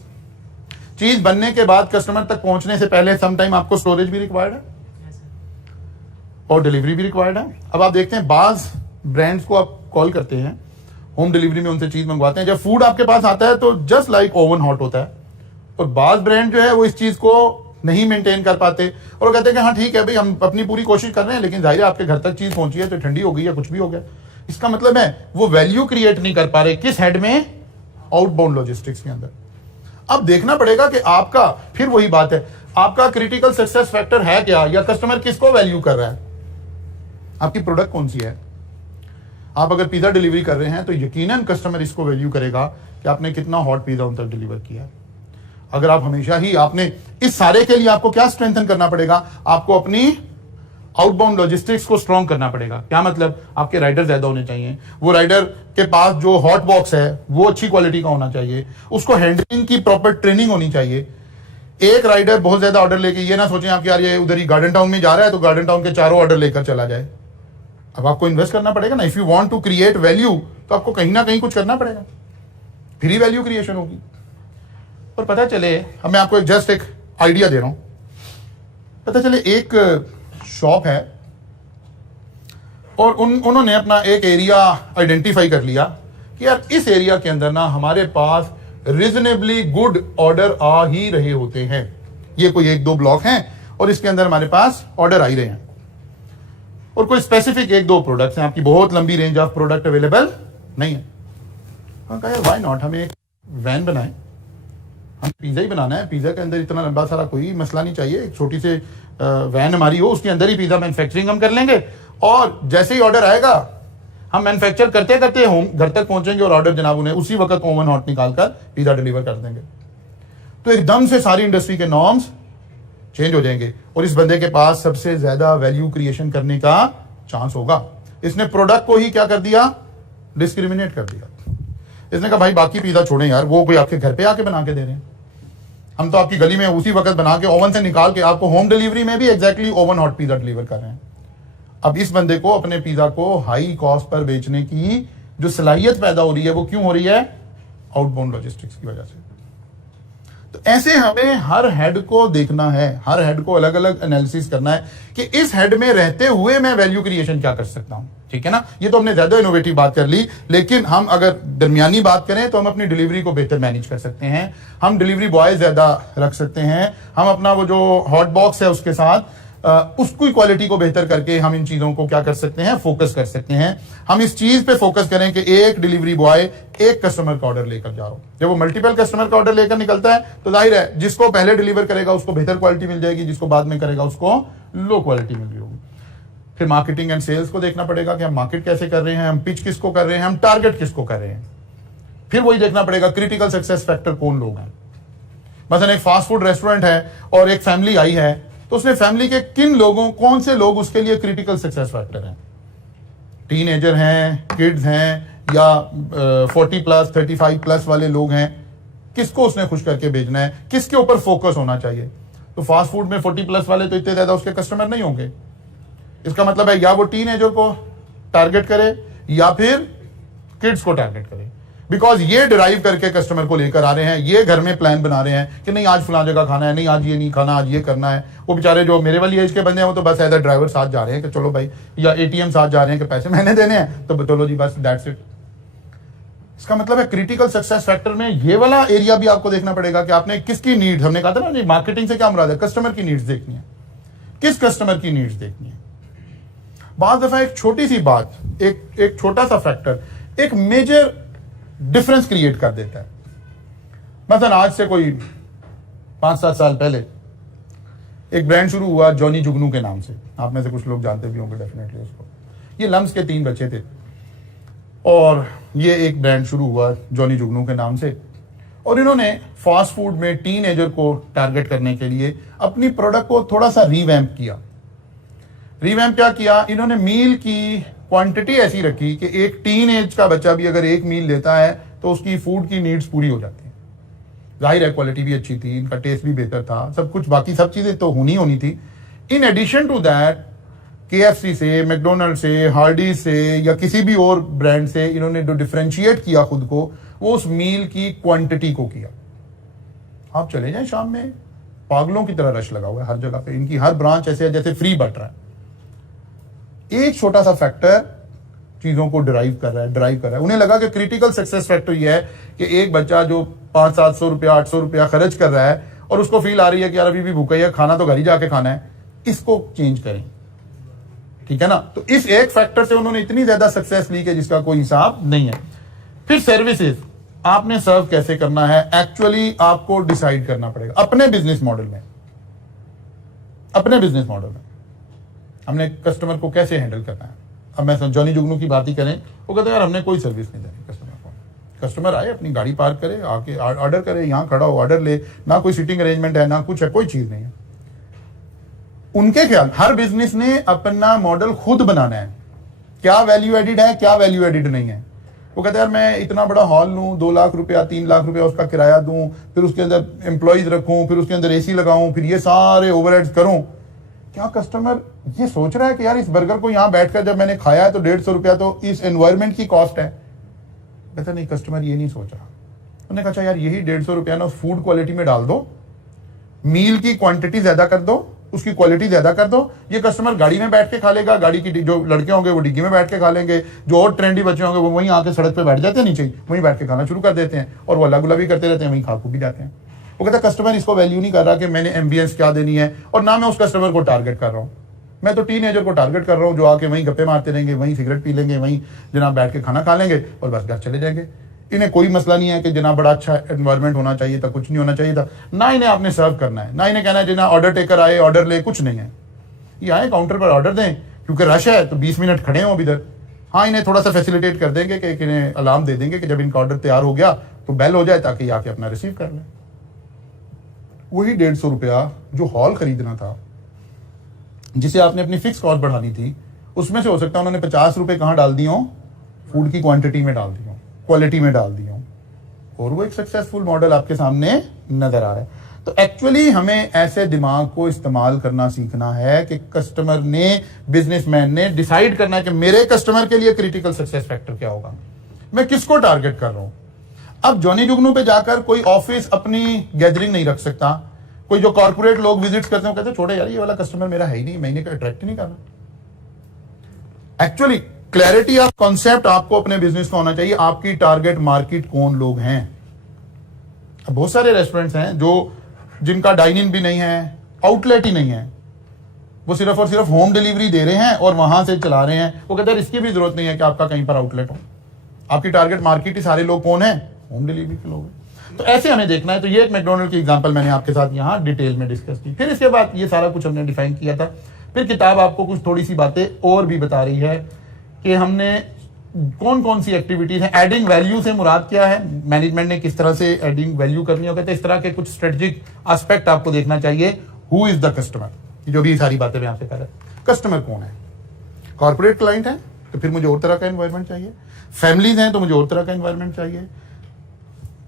चीज बनने के बाद कस्टमर तक पहुंचने से पहले सम टाइम आपको स्टोरेज भी रिक्वायर्ड है और डिलीवरी भी रिक्वायर्ड है। अब आप देखते हैं, बाज ब्रांड्स को आप कॉल करते हैं, होम डिलीवरी में उनसे चीज मंगवाते हैं, जब फूड आपके पास आता है तो जस्ट लाइक ओवन हॉट होता है। और बाज ब्रांड जो है वो इस चीज को नहीं मेंटेन कर पाते और वो कहते हैं कि हाँ ठीक है भाई, हम अपनी पूरी कोशिश कर रहे हैं, लेकिन जाहिर है आपके घर तक चीज पहुंची है तो ठंडी हो गई या कुछ भी हो गया। इसका मतलब है वो वैल्यू क्रिएट नहीं कर पा रहे। किस हेड में, आउटबाउंड लॉजिस्टिक्स के अंदर। अब देखना पड़ेगा कि आपका, फिर वही बात है, आपका क्रिटिकल सक्सेस फैक्टर है क्या, या कस्टमर किसको वैल्यू कर रहा है, आपकी प्रोडक्ट कौन सी है। आप अगर पिज्जा डिलीवरी कर रहे हैं तो यकीनन कस्टमर इसको वैल्यू करेगा कि आपने कितना हॉट पिज्जा उन तक डिलीवर किया है। अगर आप हमेशा ही, आपने इस सारे के लिए आपको क्या स्ट्रेंथन करना पड़ेगा, आपको अपनी आउटबाउंड लॉजिस्टिक्स को स्ट्रॉन्ग करना पड़ेगा। क्या मतलब, आपके राइडर ज्यादा होने चाहिए, वो राइडर के पास जो हॉट बॉक्स है वो अच्छी क्वालिटी का होना चाहिए, उसको हैंडलिंग की प्रॉपर ट्रेनिंग होनी चाहिए। एक राइडर बहुत ज्यादा ऑर्डर लेके ये ना सोचें आप यार ये उधर ही गार्डन टाउन में जा रहा है तो गार्डन टाउन के चारों ऑर्डर लेकर चला जाए। अब आपको इन्वेस्ट करना पड़ेगा ना। If you want to create value तो आपको कहीं ना कहीं कुछ करना पड़ेगा, फिर ही वैल्यू क्रिएशन होगी। और पता चले, अब मैं आपको जस्ट एक आइडिया दे रहा हूं, पता चले एक शॉप है और उन्होंने अपना एक एरिया आइडेंटिफाई कर लिया कि यार इस एरिया के अंदर ना हमारे पास रीजनेबली गुड ऑर्डर आ ही रहे होते हैं। ये कोई 1-2 ब्लॉक हैं और इसके अंदर हमारे पास ऑर्डर आ ही रहे हैं और कोई स्पेसिफिक 1-2 प्रोडक्ट्स हैं, आपकी बहुत लंबी रेंज ऑफ प्रोडक्ट अवेलेबल नहीं है। हाँ कहा यार व्हाई नॉट, हमें एक वैन बनाए, हम पिज्जा ही बनाना है, पिज्जा के अंदर इतना लंबा सारा कोई मसला नहीं चाहिए, एक छोटी सी वैन हमारी हो, उसके अंदर ही पिज्जा मैन्युफैक्चरिंग हम कर लेंगे और जैसे ही ऑर्डर आएगा हम मैन्युफैक्चर करते करते होम घर तक पहुंचेंगे और ऑर्डर जनाब उन्हें उसी वक्त ओवन हॉट निकालकर पिज्जा डिलीवर कर देंगे। तो एकदम से सारी इंडस्ट्री के नॉर्म्स चेंज हो जाएंगे और इस बंदे के पास सबसे ज्यादा वैल्यू क्रिएशन करने का चांस होगा। इसने प्रोडक्ट को ही क्या कर दिया, डिस्क्रिमिनेट कर दिया। इसने कहा भाई बाकी पिज्जा छोड़ें यार, वो कोई आपके घर पे आके बना के दे रहे हैं, हम तो आपकी गली में उसी वक्त बना के ओवन से निकाल के आपको होम डिलीवरी में भी exactly oven hot pizza deliver कर रहे हैं। अब इस बंदे को अपने पिज्जा को हाई कॉस्ट पर बेचने की जो सलाहियत पैदा हो रही है वो क्यों हो रही है, आउटबाउंड लॉजिस्टिक्स की वजह से। तो ऐसे हमें हर हेड को देखना है, हर हेड को अलग अलग एनालिसिस करना है कि इस हेड में रहते हुए मैं वैल्यू क्रिएशन क्या कर सकता हूं। ठीक है ना, ये तो हमने ज्यादा इनोवेटिव बात कर ली, लेकिन हम अगर दरमियानी बात करें तो हम अपनी डिलीवरी को बेहतर मैनेज कर सकते हैं, हम डिलीवरी बॉय ज्यादा रख सकते हैं, हम अपना वो जो हॉट बॉक्स है उसके साथ उसकी क्वालिटी को बेहतर करके हम इन चीजों को क्या कर सकते हैं, फोकस कर सकते हैं। हम इस चीज पे फोकस करें कि एक डिलीवरी बॉय एक कस्टमर का ऑर्डर लेकर जा रहा हो, जब वो मल्टीपल कस्टमर का ऑर्डर लेकर निकलता है तो जाहिर है जिसको पहले डिलीवर करेगा उसको बेहतर क्वालिटी मिल जाएगी, जिसको बाद में करेगा उसको लो क्वालिटी मिल रही होगी। फिर मार्केटिंग एंड सेल्स को देखना पड़ेगा कि हम मार्केट कैसे कर रहे हैं, हम पिच किसको कर रहे हैं, हम टारगेट किसको कर रहे हैं। फिर वही देखना पड़ेगा क्रिटिकल सक्सेस फैक्टर कौन लोग हैं। मतलब एक फास्ट फूड रेस्टोरेंट है और एक फैमिली आई है, तो उसने फैमिली के किन लोगों, कौन से लोग उसके लिए क्रिटिकल सक्सेस फैक्टर हैं। टीनेजर हैं, किड्स हैं, या 40+ 35+ वाले लोग हैं, किसको उसने खुश करके भेजना है, किसके ऊपर फोकस होना चाहिए। तो फास्ट फूड में 40+ वाले तो इतने ज्यादा उसके कस्टमर नहीं होंगे। इसका मतलब है या वो टीनेजर को टारगेट करे या फिर किड्स को टारगेट करे, बिकॉज ये डिराइव करके कस्टमर को लेकर आ रहे हैं, ये घर में प्लान बना रहे हैं कि नहीं आज फलां जगह खाना है, नहीं आज ये नहीं खाना, आज ये करना है। वो बेचारे जो मेरे वाली एज के बंदे हैं वो तो बस एज ड्राइवर साथ जा रहे हैं कि चलो भाई, या एटीएम साथ जा रहे हैं कि पैसे मैंने देने हैं तो चलो जी बस दैट्स इट। इसका मतलब है क्रिटिकल सक्सेस फैक्टर में ये वाला एरिया भी आपको देखना पड़ेगा कि आपने किसकी नीड, हमने कहा था ना मार्केटिंग से क्या मुराद है, कस्टमर की नीड्स देखनी है, किस कस्टमर की नीड्स देखनी है। बात दफा एक छोटी सी बात, एक छोटा सा फैक्टर एक मेजर डिफरेंस क्रिएट कर देता है। मतलब आज से कोई 5-7 साल पहले एक ब्रांड शुरू हुआ जॉनी जुगनू के नाम से, आप में से कुछ लोग जानते भी होंगे डेफिनेटली उसको। ये लम्स के 3 बच्चे थे और ये एक ब्रांड शुरू हुआ जॉनी जुगनू के नाम से, और इन्होंने फास्ट फूड में टीनेजर को टारगेट करने के लिए अपनी प्रोडक्ट को थोड़ा सा रीवैम्प किया। रीवैम्प क्या किया, इन्होंने मील की क्वांटिटी ऐसी रखी कि एक टीन एज का बच्चा भी अगर एक मील लेता है तो उसकी फूड की नीड्स पूरी हो जाती है। जाहिर है क्वालिटी भी अच्छी थी, इनका टेस्ट भी बेहतर था, सब कुछ बाकी सब चीजें तो होनी थी। In addition to that KFC से, मैकडोनल्ड से, हार्डीज से या किसी भी और ब्रांड से इन्होंने जो डिफरेंशिएट किया खुद को, वो उस मील की क्वांटिटी को किया। आप चले जाएं शाम में, पागलों की तरह रश लगा हुआ है हर जगह पे, इनकी हर ब्रांच ऐसे है जैसे फ्री बट रहा है। एक छोटा सा फैक्टर चीजों को ड्राइव कर रहा है। उन्हें लगा कि क्रिटिकल सक्सेस फैक्टर यह है कि एक बच्चा जो 500-700 रुपया 800 रुपया खर्च कर रहा है और उसको फील आ रही है कि यार अभी भी भूखा है, खाना तो घर ही जाके खाना है, इसको चेंज करें। ठीक है ना। तो इस एक फैक्टर से उन्होंने इतनी ज्यादा सक्सेस ली कि जिसका कोई हिसाब नहीं है। फिर सर्विसेज आपने सर्व कैसे करना है, एक्चुअली आपको डिसाइड करना पड़ेगा अपने बिजनेस मॉडल में। हमने कस्टमर को कैसे हैंडल करना है। अब मैं जॉनी जुगनू की बात ही करें, वो कहते हैं यार हमने कोई सर्विस नहीं देनी कस्टमर को। कस्टमर आए, अपनी गाड़ी पार्क करे, आके ऑर्डर करे, यहाँ खड़ा हो ऑर्डर ले, ना कोई सीटिंग अरेंजमेंट है, ना कुछ है, कोई चीज नहीं है। उनके ख्याल हर बिजनेस ने अपना मॉडल खुद बनाना है, क्या वैल्यू एडिड है, क्या वैल्यू एडिड नहीं है। वो कहते हैं यार मैं इतना बड़ा हॉल लूं, 2 लाख रुपया 3 लाख रुपया उसका किराया दूं, फिर उसके अंदर एम्प्लॉइज रखूं, फिर उसके अंदर एसी लगाऊं, फिर ये सारे ओवरहेड्स करूं। क्या कस्टमर ये सोच रहा है कि यार इस बर्गर को यहां बैठकर जब मैंने खाया है तो 150 रुपया तो इस एनवायरमेंट की कॉस्ट है। कहता नहीं, कस्टमर ये नहीं सोच रहा। उन्होंने कहा यार यही 150 रुपया ना उस फूड क्वालिटी में डाल दो, मील की क्वांटिटी ज्यादा कर दो, उसकी क्वालिटी ज्यादा कर दो। ये कस्टमर गाड़ी में बैठ के खा लेगा, गाड़ी की जो लड़के होंगे वो डिग्गी में बैठ के खा लेंगे, जो और ट्रेंडी बच्चे होंगे वो वहीं आके सड़क पे बैठ जाते हैं, नीचे वहीं बैठ के खाना शुरू कर देते हैं और वो अल्लाह गुला भी करते रहते हैं, वहीं खा भी जाते हैं। वो कहता है कस्टमर इसको वैल्यू नहीं कर रहा कि मैंने एम्बियंस क्या देनी है, और ना मैं उस कस्टमर को टारगेट कर रहा हूँ। मैं तो टीनेजर को टारगेट कर रहा हूँ जो आके वहीं गप्पे मारते रहेंगे, वहीं सिगरेट पी लेंगे, वहीं जनाब बैठ के खाना खा लेंगे और बस घर चले जाएंगे। इन्हें कोई मसला नहीं है कि जनाब बड़ा अच्छा एनवायरमेंट होना चाहिए था, कुछ नहीं होना चाहिए था, ना इन्हें आपने सर्व करना है, ना इन्हें कहना है जना ऑर्डर टेकर आए ऑर्डर ले, कुछ नहीं है। ये आए काउंटर पर ऑर्डर दें, क्योंकि रश है तो 20 मिनट खड़े हो इधर। हाँ, इन्हें थोड़ा सा फैसिलिटेट कर देंगे कि इन्हें अलार्म दे देंगे कि जब इनका ऑर्डर तैयार हो गया तो बेल हो जाए ताकि आके अपना रिसीव कर लें। वही 150 रुपया जो हॉल खरीदना था, जिसे आपने अपनी फिक्स कॉस्ट बढ़ानी थी, उसमें से हो सकता है उन्होंने 50 रुपए कहाँ डाल दी हो, फूड की क्वांटिटी में डाल दी हो, क्वालिटी में डाल दी हो, और वो एक सक्सेसफुल मॉडल आपके सामने नजर आ रहा है। तो एक्चुअली हमें ऐसे दिमाग को इस्तेमाल करना सीखना है कि कस्टमर ने, बिजनेसमैन ने डिसाइड करना है कि मेरे कस्टमर के लिए क्रिटिकल सक्सेस फैक्टर क्या होगा, मैं किसको टारगेट कर रहा हूं। अब जॉनी जुगनू पे जाकर कोई ऑफिस अपनी गैदरिंग नहीं रख सकता, कोई जो कॉर्पोरेट लोग विजिट करते हैं कहते हैं छोड़े यार ये वाला कस्टमर मेरा है ही नहीं, मैंने अट्रैक्ट नहीं करना। एक्चुअली क्लैरिटी ऑफ कॉन्सेप्ट आपको अपने बिजनेस का होना चाहिए, आपकी टारगेट मार्केट कौन लोग हैं। अब बहुत सारे रेस्टोरेंट्स हैं जो जिनका डाइन इन भी नहीं है, आउटलेट ही नहीं है, वो सिर्फ और सिर्फ होम डिलीवरी दे रहे हैं और वहां से चला रहे हैं। वो कहते हैं इसकी भी जरूरत नहीं है कि आपका कहीं पर आउटलेट हो। आपकी टारगेट मार्केट ही सारे लोग कौन है? होम डिलीवरी के लोग हैं। तो ऐसे हमें देखना है। तो ये एक मैकडोनल्ड की एग्जांपल मैंने आपके साथ यहाँ डिटेल में डिस्कस की। फिर इसके बाद ये सारा कुछ हमने डिफाइन किया था। फिर किताब आपको कुछ थोड़ी सी बातें और भी बता रही है कि हमने कौन कौन सी एक्टिविटीज है। एडिंग वैल्यू से मुराद क्या है, मैनेजमेंट ने किस तरह से एडिंग वैल्यू करनी है। कहते हैं इस तरह के कुछ स्ट्रेटेजिक एस्पेक्ट आपको देखना चाहिए। हु इज द कस्टमर, जो भी सारी बातें मैं आपसे कर रहा हूं। कस्टमर कौन है? कॉर्पोरेट क्लाइंट है तो फिर मुझे और तरह का एनवायरमेंट चाहिए। फैमिलीज हैं तो मुझे और तरह का एनवायरमेंट चाहिए।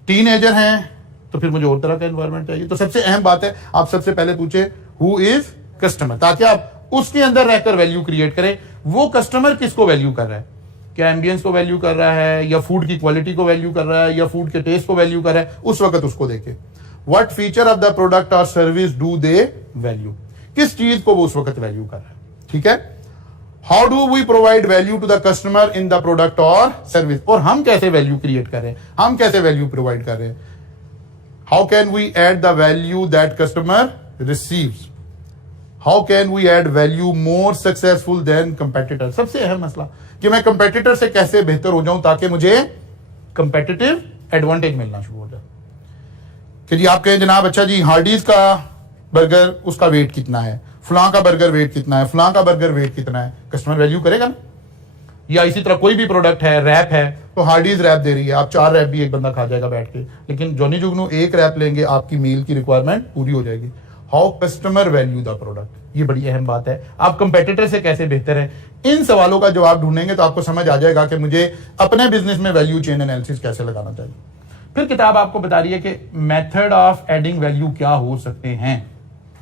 टीनेजर हैं तो फिर मुझे और तरह का एनवायरमेंट चाहिए। तो सबसे अहम बात है आप सबसे पहले पूछे हु इज कस्टमर, ताकि आप उसके अंदर रहकर वैल्यू क्रिएट करें। वो कस्टमर किसको वैल्यू कर रहा है? क्या एम्बियंस को वैल्यू कर रहा है, या फूड की क्वालिटी को वैल्यू कर रहा है, या फूड के टेस्ट को वैल्यू कर रहा है? उस वक्त उसको देखे what feature of the product और सर्विस डू दे वैल्यू, किस चीज को वो उस वक्त वैल्यू कर रहा है। ठीक है, how do we provide value to the customer in the product और सर्विस, और हम कैसे वैल्यू क्रिएट कर रहे हैं, हम कैसे वैल्यू प्रोवाइड कर रहे हैं। How can we add the value that customer receives, how can we add value more successful than competitor. सबसे अहम मसला कि मैं कंपेटिटर से कैसे बेहतर हो जाऊं ताकि मुझे कंपेटिटिव एडवांटेज मिलना शुरू हो जाए। कि जी आप कहें जनाब अच्छा जी हार्डीज का बर्गर उसका वेट कितना है, फलां का बर्गर वेट कितना है, फलां का बर्गर वेट कितना है, कस्टमर वैल्यू करेगा ना। या इसी तरह कोई भी प्रोडक्ट है, रैप है तो हार्डीज रैप दे रही है, आप 4 रैप भी एक बंदा खा जाएगा बैठ के, लेकिन जॉनी जुगनू 1 रैप लेंगे आपकी मील की रिक्वायरमेंट पूरी हो जाएगी। How customer value the product, ये बड़ी अहम बात है। आप कंपेटिटर से कैसे बेहतर है, इन सवालों का जवाब ढूंढेंगे तो आपको समझ आ जाएगा कि मुझे अपने बिजनेस में वैल्यू चेन एनालिसिस कैसे लगाना चाहिए। फिर किताब आपको बता रही है कि मेथड ऑफ एडिंग वैल्यू क्या हो सकते हैं।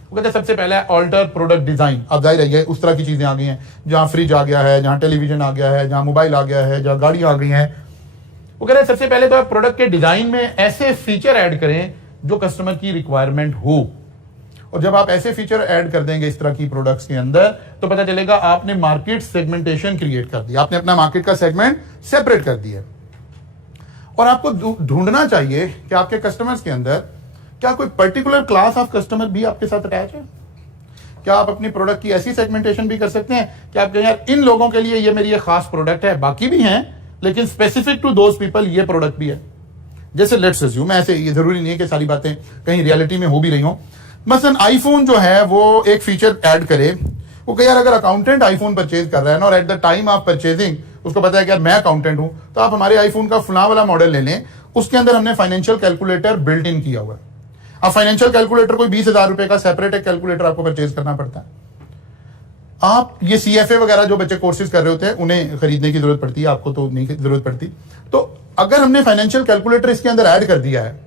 वो कहते हैं सबसे पहले ऑल्टर प्रोडक्ट डिजाइन। अब जाहिर है उस तरह की चीजें आ गई हैं जहां फ्रिज आ गया है, जहां टेलीविजन आ गया है, जहां मोबाइल आ गया है, जहां गाड़ियां आ गई हैं। वो कह रहे हैं सबसे पहले तो आप प्रोडक्ट के डिजाइन में ऐसे फीचर ऐड करें जो कस्टमर की रिक्वायरमेंट हो। और जब आप ऐसे फीचर ऐड कर देंगे इस तरह की प्रोडक्ट्स के अंदर तो पता चलेगा आपने मार्केट सेगमेंटेशन क्रिएट कर दिया, आपने अपना मार्केट का सेगमेंट सेपरेट कर दिया। और आपको ढूंढना चाहिए कि आपके कस्टमर्स के अंदर क्या कोई पर्टिकुलर क्लास ऑफ कस्टमर भी आपके साथ अटैच है। क्या आप अपनी प्रोडक्ट की ऐसी सेगमेंटेशन भी कर सकते हैं कि आप कहें यार इन लोगों के लिए ये मेरी एक खास प्रोडक्ट है, बाकी भी हैं लेकिन स्पेसिफिक टू दोज पीपल ये प्रोडक्ट भी है। जैसे लेट्स अज्यूम, ऐसे ये जरूरी नहीं है कि सारी बातें कहीं रियलिटी में हो भी रही हो। मसलन आईफोन जो है वो एक फीचर ऐड करे, वो कहे यार अगर अकाउंटेंट आईफोन परचेज कर रहा है ना और at the time of purchasing उसको पता है कि यार मैं अकाउंटेंट हूं तो आप हमारे आईफोन का फलां वाला मॉडल ले लें, उसके अंदर हमने फाइनेंशियल कैलकुलेटर बिल्ट इन किया हुआ है। अब फाइनेंशियल कैलकुलेटर कोई 20,000 रुपए का सेपरेट एक कैलकुलेटर आपको परचेज करना पड़ता है। आप ये CFA वगैरह जो बच्चे कोर्सेज कर रहे होते हैं उन्हें खरीदने की जरूरत पड़ती है, आपको तो नहीं जरूरत पड़ती। तो अगर हमने फाइनेंशियल कैलकुलेटर इसके अंदर ऐड कर दिया है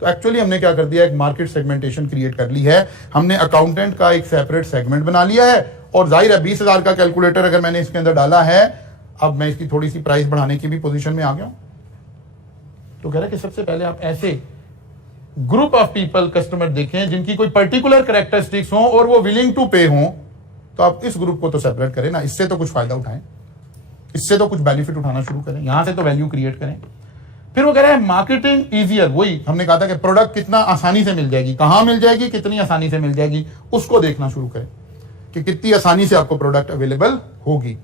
तो एक्चुअली हमने क्या कर दिया, एक मार्केट सेगमेंटेशन क्रिएट कर ली है। हमने अकाउंटेंट का एक सेपरेट सेगमेंट बना लिया है और जाहिर है 20,000 का कैलकुलेटर अगर मैंने इसके अंदर डाला है, अब मैं इसकी थोड़ी सी प्राइस बढ़ाने की भी पोजीशन में आ गया हूं। तो कह रहे कि सबसे पहले आप ऐसे ग्रुप ऑफ पीपल कस्टमर देखें जिनकी कोई पर्टिकुलर कैरेक्टरिस्टिक्स हो और वो विलिंग टू पे हो, तो आप इस ग्रुप को तो सेपरेट करें ना, इससे तो कुछ फायदा उठाएं, इससे तो कुछ बेनिफिट उठाना शुरू करें, यहां से तो वैल्यू क्रिएट करें। फिर वो कह रहे हैं मार्केटिंग इजियर, वही हमने कहा था कि प्रोडक्ट कितना आसानी से मिल जाएगी, कहां मिल जाएगी, कितनी आसानी से मिल जाएगी, उसको देखना शुरू करें कि कितनी आसानी से आपको प्रोडक्ट अवेलेबल होगी।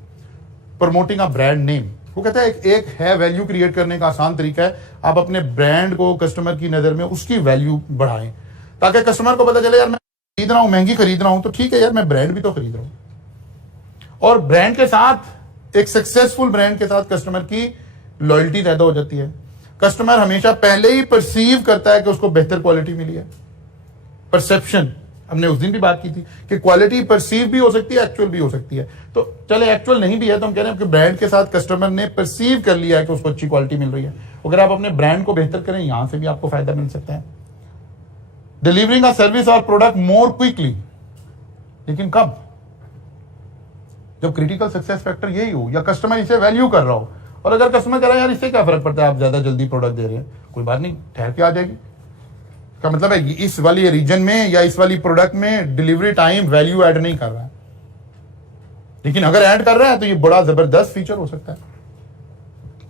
प्रमोटिंग अ ब्रांड नेम, वो कहता है एक है वैल्यू क्रिएट करने का आसान तरीका है, आप अपने ब्रांड को कस्टमर की नजर में उसकी वैल्यू बढ़ाएं ताकि कस्टमर को पता चले यार मैं खरीद रहा हूं, महंगी खरीद रहा हूं तो ठीक है यार मैं ब्रांड भी तो खरीद रहा हूं। और ब्रांड के साथ, एक सक्सेसफुल ब्रांड के साथ कस्टमर की लॉयल्टी पैदा हो जाती है। कस्टमर हमेशा पहले ही परसीव करता है कि उसको बेहतर क्वालिटी मिली है। परसेप्शन, हमने उस दिन भी बात की थी कि क्वालिटी परसीव भी हो सकती है, एक्चुअल भी हो सकती है। तो चले एक्चुअल नहीं भी है तो हम कह रहे हैं कि ब्रांड के साथ कस्टमर ने परसीव कर लिया है कि उसको अच्छी क्वालिटी मिल रही है। अगर आप अपने ब्रांड को बेहतर करें, यहां से भी आपको फायदा मिल सकता है। डिलीवरिंग अ सर्विस और प्रोडक्ट मोर क्विकली, लेकिन कब? जब क्रिटिकल सक्सेस फैक्टर यही हो या कस्टमर इसे वैल्यू कर रहा हो। और अगर कस्टमर कह रहा है यार इससे क्या फर्क पड़ता है, आप ज्यादा जल्दी प्रोडक्ट दे रहे हैं, कोई बात नहीं, ठहर के आ जाएगी। का मतलब है इस वाली रीजन में या इस वाली प्रोडक्ट में डिलीवरी टाइम वैल्यू ऐड नहीं कर रहा है, लेकिन अगर ऐड कर रहा है तो ये बड़ा जबरदस्त फीचर हो सकता है।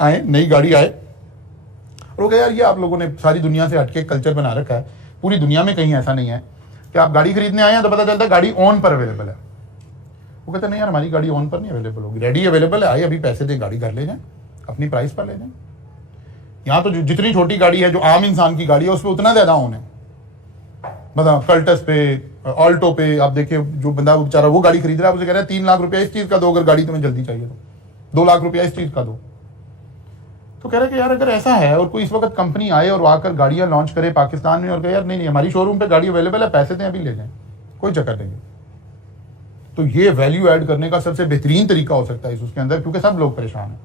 आए, नई गाड़ी आए और वो कहे यार ये आप लोगों ने सारी दुनिया से हटके कल्चर बना रखा है, पूरी दुनिया में कहीं ऐसा नहीं है कि आप गाड़ी खरीदने आए हैं तो पता चलता है गाड़ी ऑन पर अवेलेबल है। वो कहते नहीं यार हमारी गाड़ी ऑन पर नहीं अवेलेबल होगी, रेडी अवेलेबल है, आइए अभी पैसे दे गाड़ी घर ले जाएं, अपनी प्राइस पर ले जाएं। यहाँ तो जितनी छोटी गाड़ी है जो आम इंसान की गाड़ी है उस पर उतना ज्यादा ऑन है। मतलब कल्टस पे, ऑल्टो पे आप देखिए जो बंदा बेचारा वो गाड़ी खरीद रहा है, उसे कह रहा है 3 लाख रुपया इस चीज का दो, अगर गाड़ी तुम्हें जल्दी चाहिए तो 2 लाख रुपया इस चीज का दो। तो कह रहे कि यार अगर ऐसा है और कोई इस वक्त कंपनी आए और आकर गाड़ियां लॉन्च करे पाकिस्तान में और कहे यार नहीं हमारी शोरूम पे गाड़ी अवेलेबल है, पैसे दें अभी ले जाएं, कोई चक्कर नहीं। तो ये वैल्यू ऐड करने का सबसे बेहतरीन तरीका हो सकता है उसके अंदर, क्योंकि सब लोग परेशान हैं।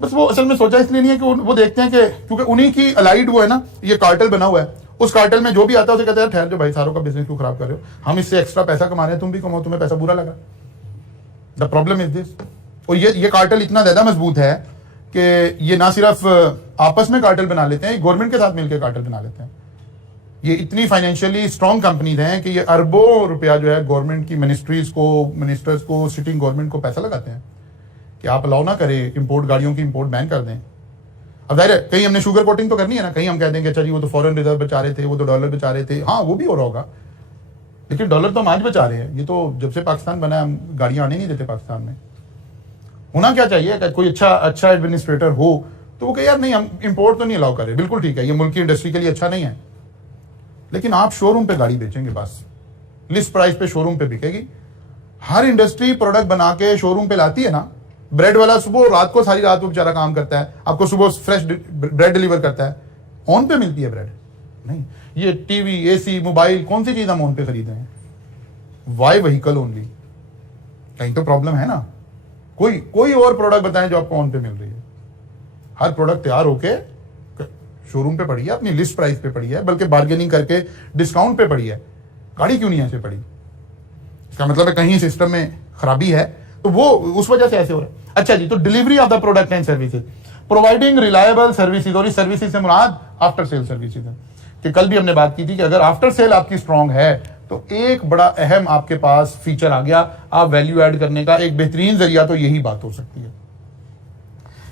बस वो असल में सोचा इसलिए नहीं है कि वो देखते हैं कि क्योंकि उन्हीं की अलाइड वो है ना, ये कार्टेल बना हुआ है, उस कार्टेल में जो भी आता है उसे कहते हैं ठहर जो भाई, सारों का बिजनेस क्यों खराब कर रहे हो, हम इससे एक्स्ट्रा पैसा कमा रहे हैं, तुम भी कमाओ, तुम्हें पैसा बुरा लगा। The problem is this. और ये कार्टेल इतना ज्यादा मजबूत है कि ये ना सिर्फ आपस में कार्टेल बना लेते हैं, गवर्नमेंट के साथ मिलकर कार्टेल बना लेते हैं। ये इतनी फाइनेंशियली स्ट्रॉन्ग कंपनीज हैं कि ये अरबों रुपया जो है गवर्नमेंट की मिनिस्ट्रीज को, मिनिस्टर्स को, सिटिंग गवर्नमेंट को पैसा लगाते हैं कि आप अलाउ ना करें इंपोर्ट, गाड़ियों की इंपोर्ट बैन कर दें। अब जाहिर है कहीं हमने शुगर कोटिंग तो करनी है ना, कहीं हम कह देंगे अच्छा जी वो तो फॉरेन रिजर्व बचा रहे थे, वो तो डॉलर बचा रहे थे, हाँ वो भी हो रहा होगा, लेकिन डॉलर तो हम आज बचा रहे हैं। ये तो जब से पाकिस्तान बना है हम गाड़ियां आने नहीं देते पाकिस्तान में। होना क्या चाहिए कि कोई अच्छा एडमिनिस्ट्रेटर हो तो वो कहे यार नहीं हम इंपोर्ट तो नहीं अलाउ कर रहे, बिल्कुल ठीक है, ये मुल्क की इंडस्ट्री के लिए अच्छा नहीं है, लेकिन आप शोरूम पे गाड़ी बेचेंगे, बस लिस्ट प्राइस पे शोरूम पे बिकेगी। हर इंडस्ट्री प्रोडक्ट बना के शोरूम पे लाती है ना, ब्रेड वाला सुबह रात को सारी रात को बेचारा काम करता है, आपको सुबह फ्रेश ब्रेड डिलीवर करता है, ऑन पे मिलती है ब्रेड नहीं। ये टीवी, एसी, मोबाइल, कौन सी चीज हम ऑन पे खरीद रहे हैं? वाई व्हीकल ओनली, कहीं तो प्रॉब्लम है ना। कोई और प्रोडक्ट बताएं जो आपको ऑन पे मिल रही है। हर प्रोडक्ट तैयार होके शोरूम पे पड़ी है, अपनी लिस्ट प्राइस पे पड़ी है, बल्कि बार्गेनिंग करके डिस्काउंट पे पड़ी है। गाड़ी क्यों नहीं ऐसे पड़ी? इसका मतलब है कहीं सिस्टम में खराबी है, तो वो उस वजह से ऐसे हो रहा है। अच्छा जी, तो delivery of the product and services, providing reliable services, और इस सर्विसेज से मुराद आफ्टर सेल सर्विसेज है। कि कल भी हमने बात की थी कि अगर आफ्टर सेल आपकी स्ट्रांग है तो एक बड़ा अहम आपके पास फीचर आ गया, आप वैल्यू ऐड करने का एक बेहतरीन जरिया तो यही बात हो सकती है।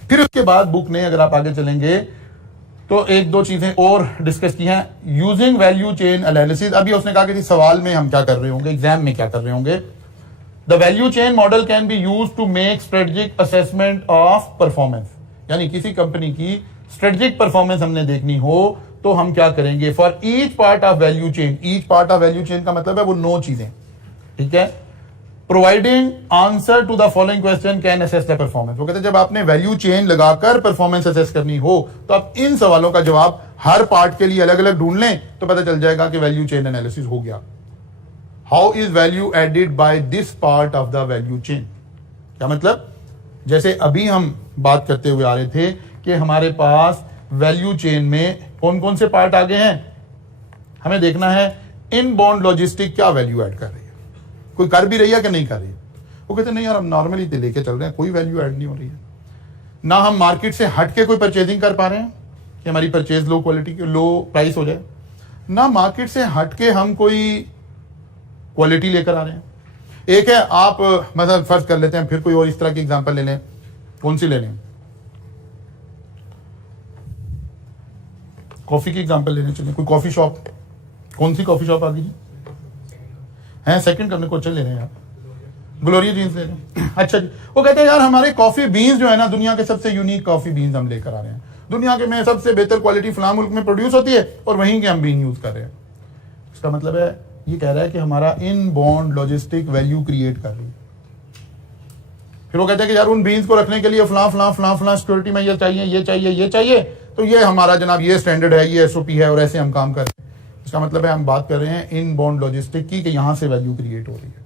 फिर उसके बाद बुक ने अगर आप आगे चलेंगे तो एक दो चीजें और डिस्कस की हैं, यूजिंग वैल्यू चेन एनालिसिस। अभी उसने कहा कि सवाल में हम क्या कर रहे होंगे, एग्जाम में क्या कर रहे होंगे। The value chain model can be used to make strategic assessment of performance, यानी किसी कंपनी की स्ट्रेटेजिक परफॉर्मेंस हमने देखनी हो तो हम क्या करेंगे। For each part of value chain, each part of value chain का मतलब है वो 9 चीजें, ठीक है। Providing answer to the following question can assess the performance. वो कहते हैं जब आपने वैल्यू चेन लगाकर परफॉर्मेंस असेस करनी हो तो आप इन सवालों का जवाब हर पार्ट के लिए अलग अलग ढूंढ लें तो पता चल जाएगा कि वैल्यू चेन एनालिसिस हो गया। How is value added by this part of the value chain, क्या मतलब, जैसे अभी हम बात करते हुए आ रहे थे कि हमारे पास वैल्यू चेन में कौन कौन से पार्ट आ गए हैं, हमें देखना है इनबाउंड लॉजिस्टिक क्या वैल्यू ऐड कर रही है, कोई कर भी रही है कि नहीं कर रही है। वो कहते नहीं यार हम नॉर्मली लेके चल रहे हैं, कोई वैल्यू ऐड नहीं हो रही है। ना हम मार्केट से हट के कोई परचेजिंग कर पा रहे हैं कि हमारी परचेज लो क्वालिटी की, लो प्राइस हो जाए, ना मार्केट से हट के हम कोई क्वालिटी लेकर आ रहे हैं। एक है आप मतलब फर्ज कर लेते हैं, फिर कोई और इस तरह की एग्जांपल ले लें, कौन सी ले लें, कॉफी की एग्जांपल लेने चलिए, कोई कॉफी शॉप, कौन सी कॉफी शॉप आ गई है, सेकंड करने को चल ले रहे हैं आप, ग्लोरिया जीन्स ले रहे हैं। अच्छा जी, वो कहते हैं यार हमारे कॉफी बीन्स जो है ना, दुनिया के सबसे यूनिक कॉफी बीन्स हम लेकर आ रहे हैं, दुनिया के में सबसे बेहतर क्वालिटी फलां मुल्क में प्रोड्यूस होती है और वहीं के हम बीन यूज कर रहे हैं। इसका मतलब है ये कह रहा है कि हमारा इनबाउंड लॉजिस्टिक वैल्यू क्रिएट कर रही है। फिर वो कहते हैं कि यार उन बीन्स को रखने के लिए फलां सिक्योरिटी में ये चाहिए, ये चाहिए, ये चाहिए, तो ये हमारा जनाब ये स्टैंडर्ड है, ये एसओपी है और ऐसे हम काम कर रहे हैं। इसका मतलब है हम बात कर रहे हैं इनबाउंड लॉजिस्टिक की कि यहां से वैल्यू क्रिएट हो रही है।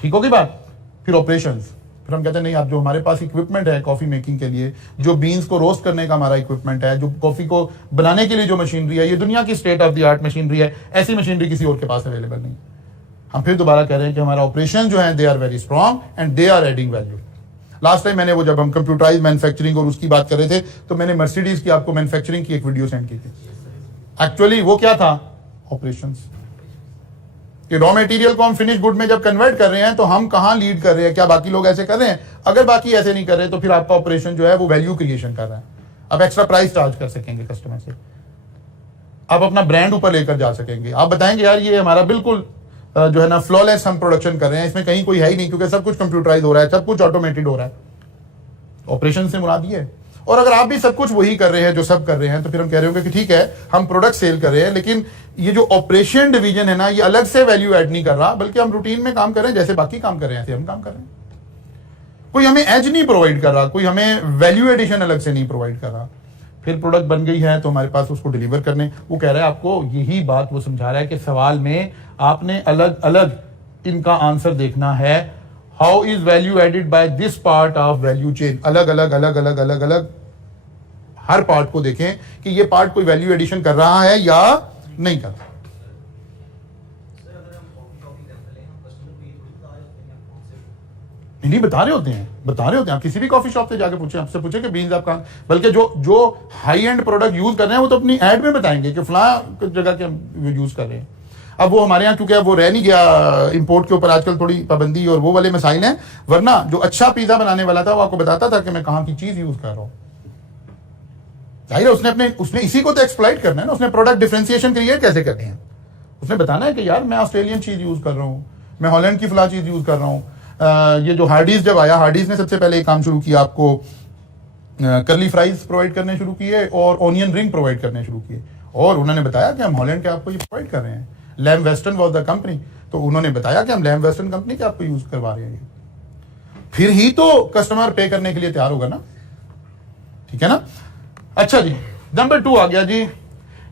ठीक होगी बात। फिर ऑपरेशंस, फिर हम कहते हैं नहीं आप जो हमारे पास इक्विपमेंट है कॉफी मेकिंग के लिए, जो बीन्स को रोस्ट करने का हमारा इक्विपमेंट है, जो कॉफी को बनाने के लिए जो मशीनरी है, ये दुनिया की state of the art machinery है, ऐसी मशीनरी किसी और के पास अवेलेबल नहीं। हम फिर दोबारा कह रहे हैं कि हमारा ऑपरेशन जो है they are very strong and they are adding value. Last time मैंने वो जब हम कंप्यूटराइज मैन्युफैक्चरिंग और उसकी बात कर रहे थे तो मैंने मर्सिडीज की आपको मैन्युफैक्चरिंग की एक वीडियो सेंड की थी। एक्चुअली वो क्या था, ऑपरेशंस, कि रॉ मटेरियल को हम फिनिश गुड में जब कन्वर्ट कर रहे हैं तो हम कहां लीड कर रहे हैं, क्या बाकी लोग ऐसे कर रहे हैं, अगर बाकी ऐसे नहीं कर रहे तो फिर आपका ऑपरेशन जो है वो वैल्यू क्रिएशन कर रहा है, अब एक्स्ट्रा प्राइस चार्ज कर सकेंगे कस्टमर से। आप अपना ब्रांड ऊपर लेकर जा सकेंगे। आप बताएंगे यार ये हमारा बिल्कुल जो है ना फ्लॉलेस हम प्रोडक्शन कर रहे हैं, इसमें कहीं कोई है ही नहीं, क्योंकि सब कुछ कंप्यूटराइज हो रहा है, सब कुछ ऑटोमेटेड हो रहा है। ऑपरेशन से मुराद ये है। और अगर आप भी सब कुछ वही कर रहे हैं जो सब कर रहे हैं, तो फिर हम कह रहे होंगे कि ठीक है हम प्रोडक्ट सेल कर रहे हैं, लेकिन ये जो ऑपरेशन डिवीजन है ना, ये अलग से वैल्यू ऐड नहीं कर रहा, बल्कि हम रूटीन में काम कर रहे हैं, जैसे बाकी काम कर रहे हैं ऐसे हम काम कर रहे हैं। कोई हमें एज नहीं प्रोवाइड कर रहा, कोई हमें वैल्यू एडिशन अलग से नहीं प्रोवाइड कर रहा। फिर प्रोडक्ट बन गई है तो हमारे पास उसको डिलीवर करने, वो कह रहा है आपको यही बात वो समझा रहा है कि सवाल में आपने अलग अलग इनका आंसर देखना है। How is value added by this part of value chain, अलग अलग अलग अलग अलग अलग हर पार्ट को देखें कि ये पार्ट कोई वैल्यू एडिशन कर रहा है या नहीं कर रहा। सर अगर हम कॉफी एग्जांपल लें, हम कस्टमर को ये थोड़ी बता देते हैं आप कौन से नहीं बता रहे होते हैं, बता रहे होते हैं। आप किसी भी कॉफी शॉप से जाके पूछें, आपसे पूछे कि बीन्स आप कहाँ, बल्कि जो हाई एंड प्रोडक्ट यूज कर रहे हैं वो तो अपनी एड में बताएंगे कि फला जगह के हम यूज कर रहे हैं। अब वो हमारे यहाँ क्योंकि अब वो रह नहीं गया, इंपोर्ट के ऊपर आजकल थोड़ी पाबंदी और वो वाले मसाइल हैं, वरना जो अच्छा पिज्जा बनाने वाला था वो आपको बताता था कि मैं कहाँ की चीज यूज कर रहा हूँ। जाहिर है उसने इसी को तो एक्सप्लॉइट करना है ना, उसने प्रोडक्ट डिफरेंशिएशन क्रिएट कैसे करनी है। उसने बताना है कि यार मैं ऑस्ट्रेलियन चीज यूज कर रहा हूँ, मैं हॉलैंड की फला चीज यूज कर रहा हूँ। ये जो हार्डीज जब आया, हार्डीज ने सबसे पहले एक काम शुरू किया, आपको कर्ली फ्राइज प्रोवाइड करने शुरू किए और ऑनियन रिंग प्रोवाइड करने शुरू किए, और उन्होंने बताया कि हम हॉलैंड के आपको ये प्रोवाइड कर रहे हैं। Lamb Weston was the company, तो उन्होंने बताया कि हम लैम वेस्टर्न कंपनी के आपको यूज करवा रहे हैं। फिर ही तो कस्टमर पे करने के लिए तैयार होगा ना, ठीक है ना। अच्छा जी, नंबर 2 आ गया जी,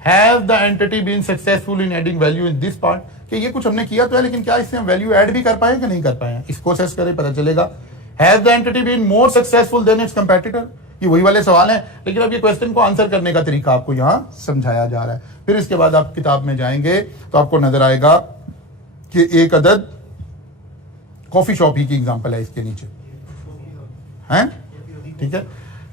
have the entity been successful in adding value in this part, कि ये कुछ हमने किया तो है, लेकिन क्या इससे हम वैल्यू ऐड भी कर पाए कि नहीं कर पाए हैं, इसको असेस करें पता चलेगा। Have the entity been more successful than its competitor, ये वही वाले सवाल हैं, लेकिन अब ये क्वेश्चन को आंसर करने का तरीका आपको यहां समझाया जा रहा है। फिर इसके बाद आप किताब में जाएंगे तो आपको नजर आएगा कि एक अदद कॉफी शॉप ही की एग्जांपल है इसके नीचे, हैं, ठीक है।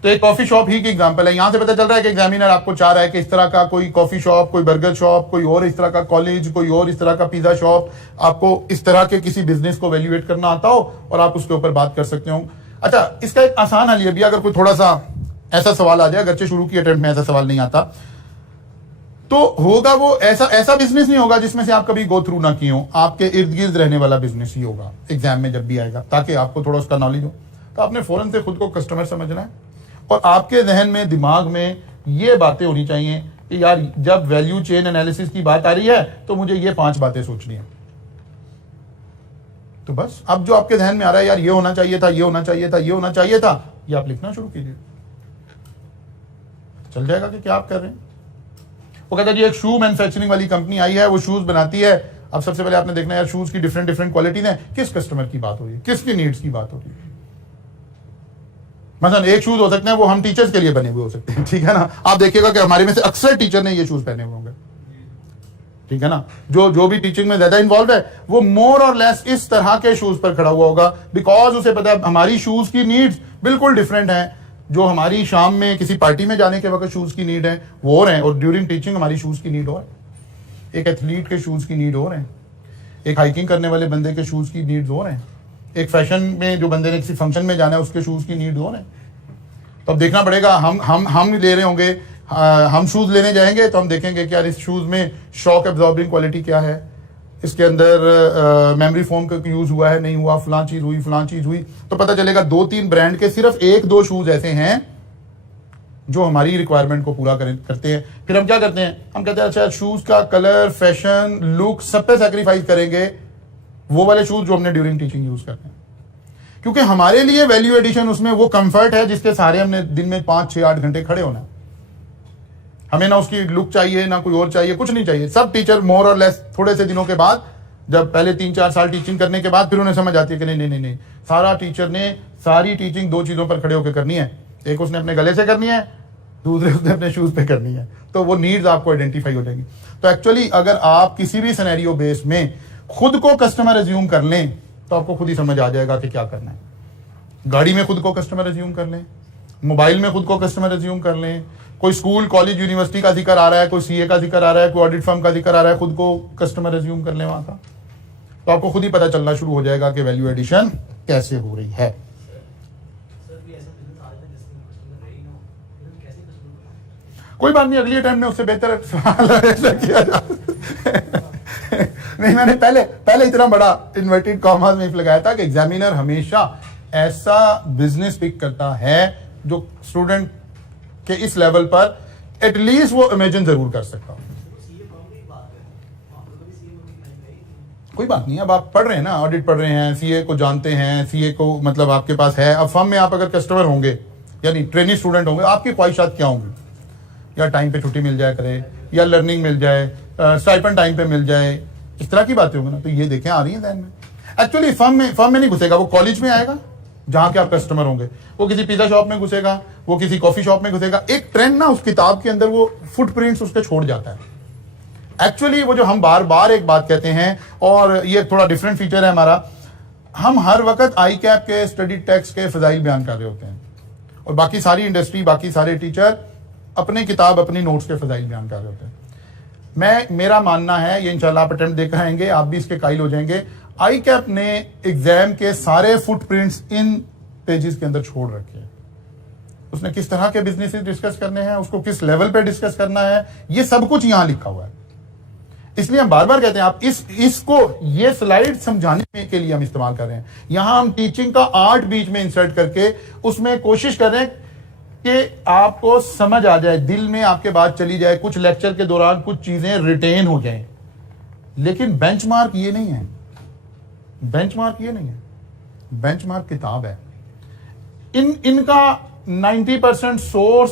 तो एक कॉफी शॉप ही की एग्जांपल है। यहां से पता चल रहा है कि एग्जामिनर आपको चाह रहा है कि इस तरह का कोई कॉफी शॉप, कोई बर्गर शॉप, कोई और इस तरह का कॉलेज, कोई और इस तरह का पिज्जा शॉप, आपको इस तरह के किसी बिजनेस को वैल्यूएट करना आता हो और आप उसके ऊपर बात कर सकते हो। अच्छा, इसका एक आसान हल ये भी, अगर कोई थोड़ा सा ऐसा सवाल आ जाए, अगरचे शुरू की अटेम्प्ट में ऐसा सवाल नहीं आता, तो होगा वो ऐसा बिजनेस नहीं होगा जिसमें से आप कभी गो थ्रू ना किए हो, आपके इर्द गिर्द रहने वाला बिजनेस ही होगा एग्जाम में जब भी आएगा, ताकि आपको थोड़ा उसका नॉलेज हो। तो आपने फौरन से खुद को कस्टमर समझना है और आपके जहन में, दिमाग में ये बातें होनी चाहिए कि यार जब वैल्यू चेन एनालिसिस की बात आ रही है तो मुझे ये 5 बातें सोचनी है। तो बस अब जो आपके जहन में आ रहा है, यार ये होना चाहिए था, ये होना चाहिए था, ये होना चाहिए था, ये आप लिखना शुरू कीजिए, चल जाएगा कि क्या आप कर रहे हैं। वो कहता है जी एक शू मैन्युफैक्चरिंग वाली कंपनी आई है, वो शूज बनाती है। अब सबसे पहले आपने देखना है यार शूज की डिफरेंट डिफरेंट क्वालिटीज हैं, किस कस्टमर की बात हो रही है, किसकी नीड्स की बात हो रही है। मतलब एक शूज हो सकते हैं वो हम टीचर्स के लिए बने हुए हो सकते हैं, ठीक है ना। आप देखिएगा कि हमारे में से अक्सर टीचर ने ये शूज पहने हुए होंगे, ठीक है ना। जो भी टीचिंग में ज्यादा इन्वॉल्व है वो मोर और लेस इस तरह के शूज पर खड़ा हुआ होगा, बिकॉज उसे पता है हमारी शूज की नीड्स बिल्कुल डिफरेंट है। जो हमारी शाम में किसी पार्टी में जाने के वक्त शूज की नीड है वो और है, और ड्यूरिंग टीचिंग हमारी शूज की नीड और है। एक एथलीट के शूज की नीड और है, एक हाइकिंग करने वाले बंदे के शूज की नीड्स और हैं, एक फैशन में जो बंदे ने किसी फंक्शन में जाना है उसके शूज की नीड और है। तो अब देखना पड़ेगा, हम ले रहे होंगे, हम शूज लेने जाएंगे तो हम देखेंगे कि यार इस शूज में शॉक एब्जॉर्बिंग क्वालिटी क्या है, इसके अंदर मेमोरी फोम का यूज हुआ है नहीं हुआ, फलां चीज हुई फलां चीज हुई। तो पता चलेगा 2-3 ब्रांड के सिर्फ 1-2 शूज ऐसे हैं जो हमारी रिक्वायरमेंट को पूरा करते हैं। फिर हम क्या करते हैं, हम कहते हैं अच्छा शूज का कलर, फैशन, लुक सब पे सैक्रिफाइस करेंगे वो वाले शूज जो हमने ड्यूरिंग टीचिंग यूज करते हैं, क्योंकि हमारे लिए वैल्यू एडिशन उसमें वो कंफर्ट है जिसके सहारे हमने दिन में 5-6-8 घंटे खड़े होना है। हमें ना उसकी लुक चाहिए ना कोई और चाहिए, कुछ नहीं चाहिए। सब टीचर मोर और लेस थोड़े से दिनों के बाद, जब पहले 3-4 साल टीचिंग करने के बाद फिर उन्हें समझ आती है कि नहीं, सारा टीचर ने सारी टीचिंग 2 चीजों पर खड़े होकर करनी है, एक उसने अपने गले से करनी है, दूसरे उसने अपने शूज पे करनी है। तो वो नीड्स आपको आइडेंटिफाई हो जाएंगी। तो एक्चुअली अगर आप किसी भी सिनेरियो बेस में खुद को कस्टमर एज्यूम कर लें तो आपको खुद ही समझ आ जाएगा कि क्या करना है। गाड़ी में खुद को कस्टमर एज्यूम कर लें, मोबाइल में खुद को कस्टमर एज्यूम कर लें, कोई स्कूल कॉलेज यूनिवर्सिटी का जिक्र आ रहा है, कोई सीए का जिक्र आ रहा है, कोई ऑडिट फर्म का जिक्र आ रहा है, खुद को कस्टमर एज्यूम कर लें वहां का, तो आपको खुद ही पता चलना शुरू हो जाएगा कि वैल्यू एडिशन कैसे हो रही है। कोई बात नहीं, अगली अटेम्प्ट में उससे बेहतर सवाल ऐसा किया जा नहीं, मैंने पहले इतना बड़ा इन्वर्टेड कॉमर्स में लगाया था कि एग्जामिनर हमेशा ऐसा बिजनेस पिक करता है जो स्टूडेंट के इस लेवल पर एटलीस्ट वो इमेजिन जरूर कर सकता हो। सीए फॉर्म की बात है, वहाँ पर कभी सीए की लाइन गई? कोई बात नहीं, अब आप पढ़ रहे हैं ना, ऑडिट पढ़ रहे हैं, सीए को जानते हैं, सीए को मतलब आपके पास है। अब फर्म में आप अगर कस्टमर होंगे यानी ट्रेनिंग स्टूडेंट होंगे, आपकी ख्वाहिशात क्या होंगी? या टाइम पे छुट्टी मिल जाए करे, या लर्निंग मिल जाए, स्टाइपेंड टाइम पे मिल जाए, इस तरह की बातें होंगी ना। तो ये देखें आ रही है ध्यान में। एक्चुअली फर्म में नहीं घुसेगा, वो कॉलेज में आएगा जहां के आप कस्टमर होंगे, वो किसी पिज्जा शॉप में घुसेगा, वो किसी कॉफी शॉप में घुसेगा। एक ट्रेंड ना उस किताब के अंदर वो फुटप्रिंट्स उसके छोड़ जाता है। एक्चुअली वो जो हम बार बार एक बात कहते हैं, और ये थोड़ा डिफरेंट फीचर है हमारा, हम हर वक्त आई कैप के स्टडी टेक्स्ट के फजाइल बयान कर रहे होते हैं, और बाकी सारी इंडस्ट्री, बाकी सारे टीचर अपनी किताब, अपनी नोट्स के फजाइल बयान कर रहे होते हैं। मेरा मानना है, ये इंशाल्लाह आप अटेम्प्ट देकर आएंगे, आप भी इसके कायल हो जाएंगे। आई कैप ने एग्जाम के सारे फुटप्रिंट्स इन पेजेस के अंदर छोड़ रखे हैं। उसने किस तरह के बिजनेस डिस्कस करने हैं, उसको किस लेवल पे डिस्कस करना है, ये सब कुछ यहां लिखा हुआ है। इसलिए हम बार बार कहते हैं, आप इसको ये स्लाइड समझाने के लिए हम इस्तेमाल कर रहे हैं। यहां हम टीचिंग का आर्ट बीच में इंसर्ट करके उसमें कोशिश कर रहे हैं कि आपको समझ आ जाए, दिल में आपके बात चली जाए, कुछ लेक्चर के दौरान कुछ चीजें रिटेन हो जाएं। लेकिन बेंचमार्क ये नहीं है, बेंचमार्क ये नहीं है, बेंचमार्क किताब है। इनका 90% सोर्स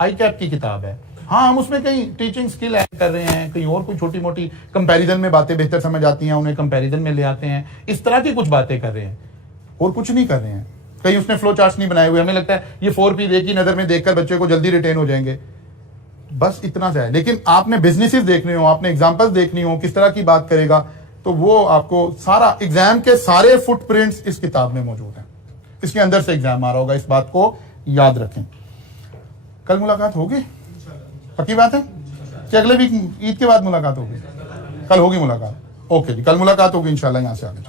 आई कैप की किताब है। हाँ, हम उसमें कहीं टीचिंग स्किल ऐड कर रहे हैं, कहीं और कोई छोटी मोटी कंपैरिजन में बातें बेहतर समझ आती हैं, उन्हें कंपैरिजन में ले आते हैं, इस तरह की कुछ बातें कर रहे हैं, और कुछ नहीं कर रहे हैं। कहीं उसने फ्लो चार्ट्स नहीं बनाए हुए, हमें लगता है ये 4P एक ही नजर में देखकर बच्चे को जल्दी रिटेन हो जाएंगे, बस इतना सा है। लेकिन आपने बिजनेसेस देखने हो, आपने एग्जांपल्स देखनी हो, किस तरह की बात करेगा, तो वो आपको सारा एग्जाम के सारे फुटप्रिंट्स इस किताब में मौजूद हैं। इसके अंदर से एग्जाम आ रहा होगा, इस बात को याद रखें। कल मुलाकात होगी, पक्की बात है कि अगले वीक ईद के बाद मुलाकात होगी? कल होगी मुलाकात, ओके जी, कल मुलाकात होगी इंशाल्लाह। यहां से आगे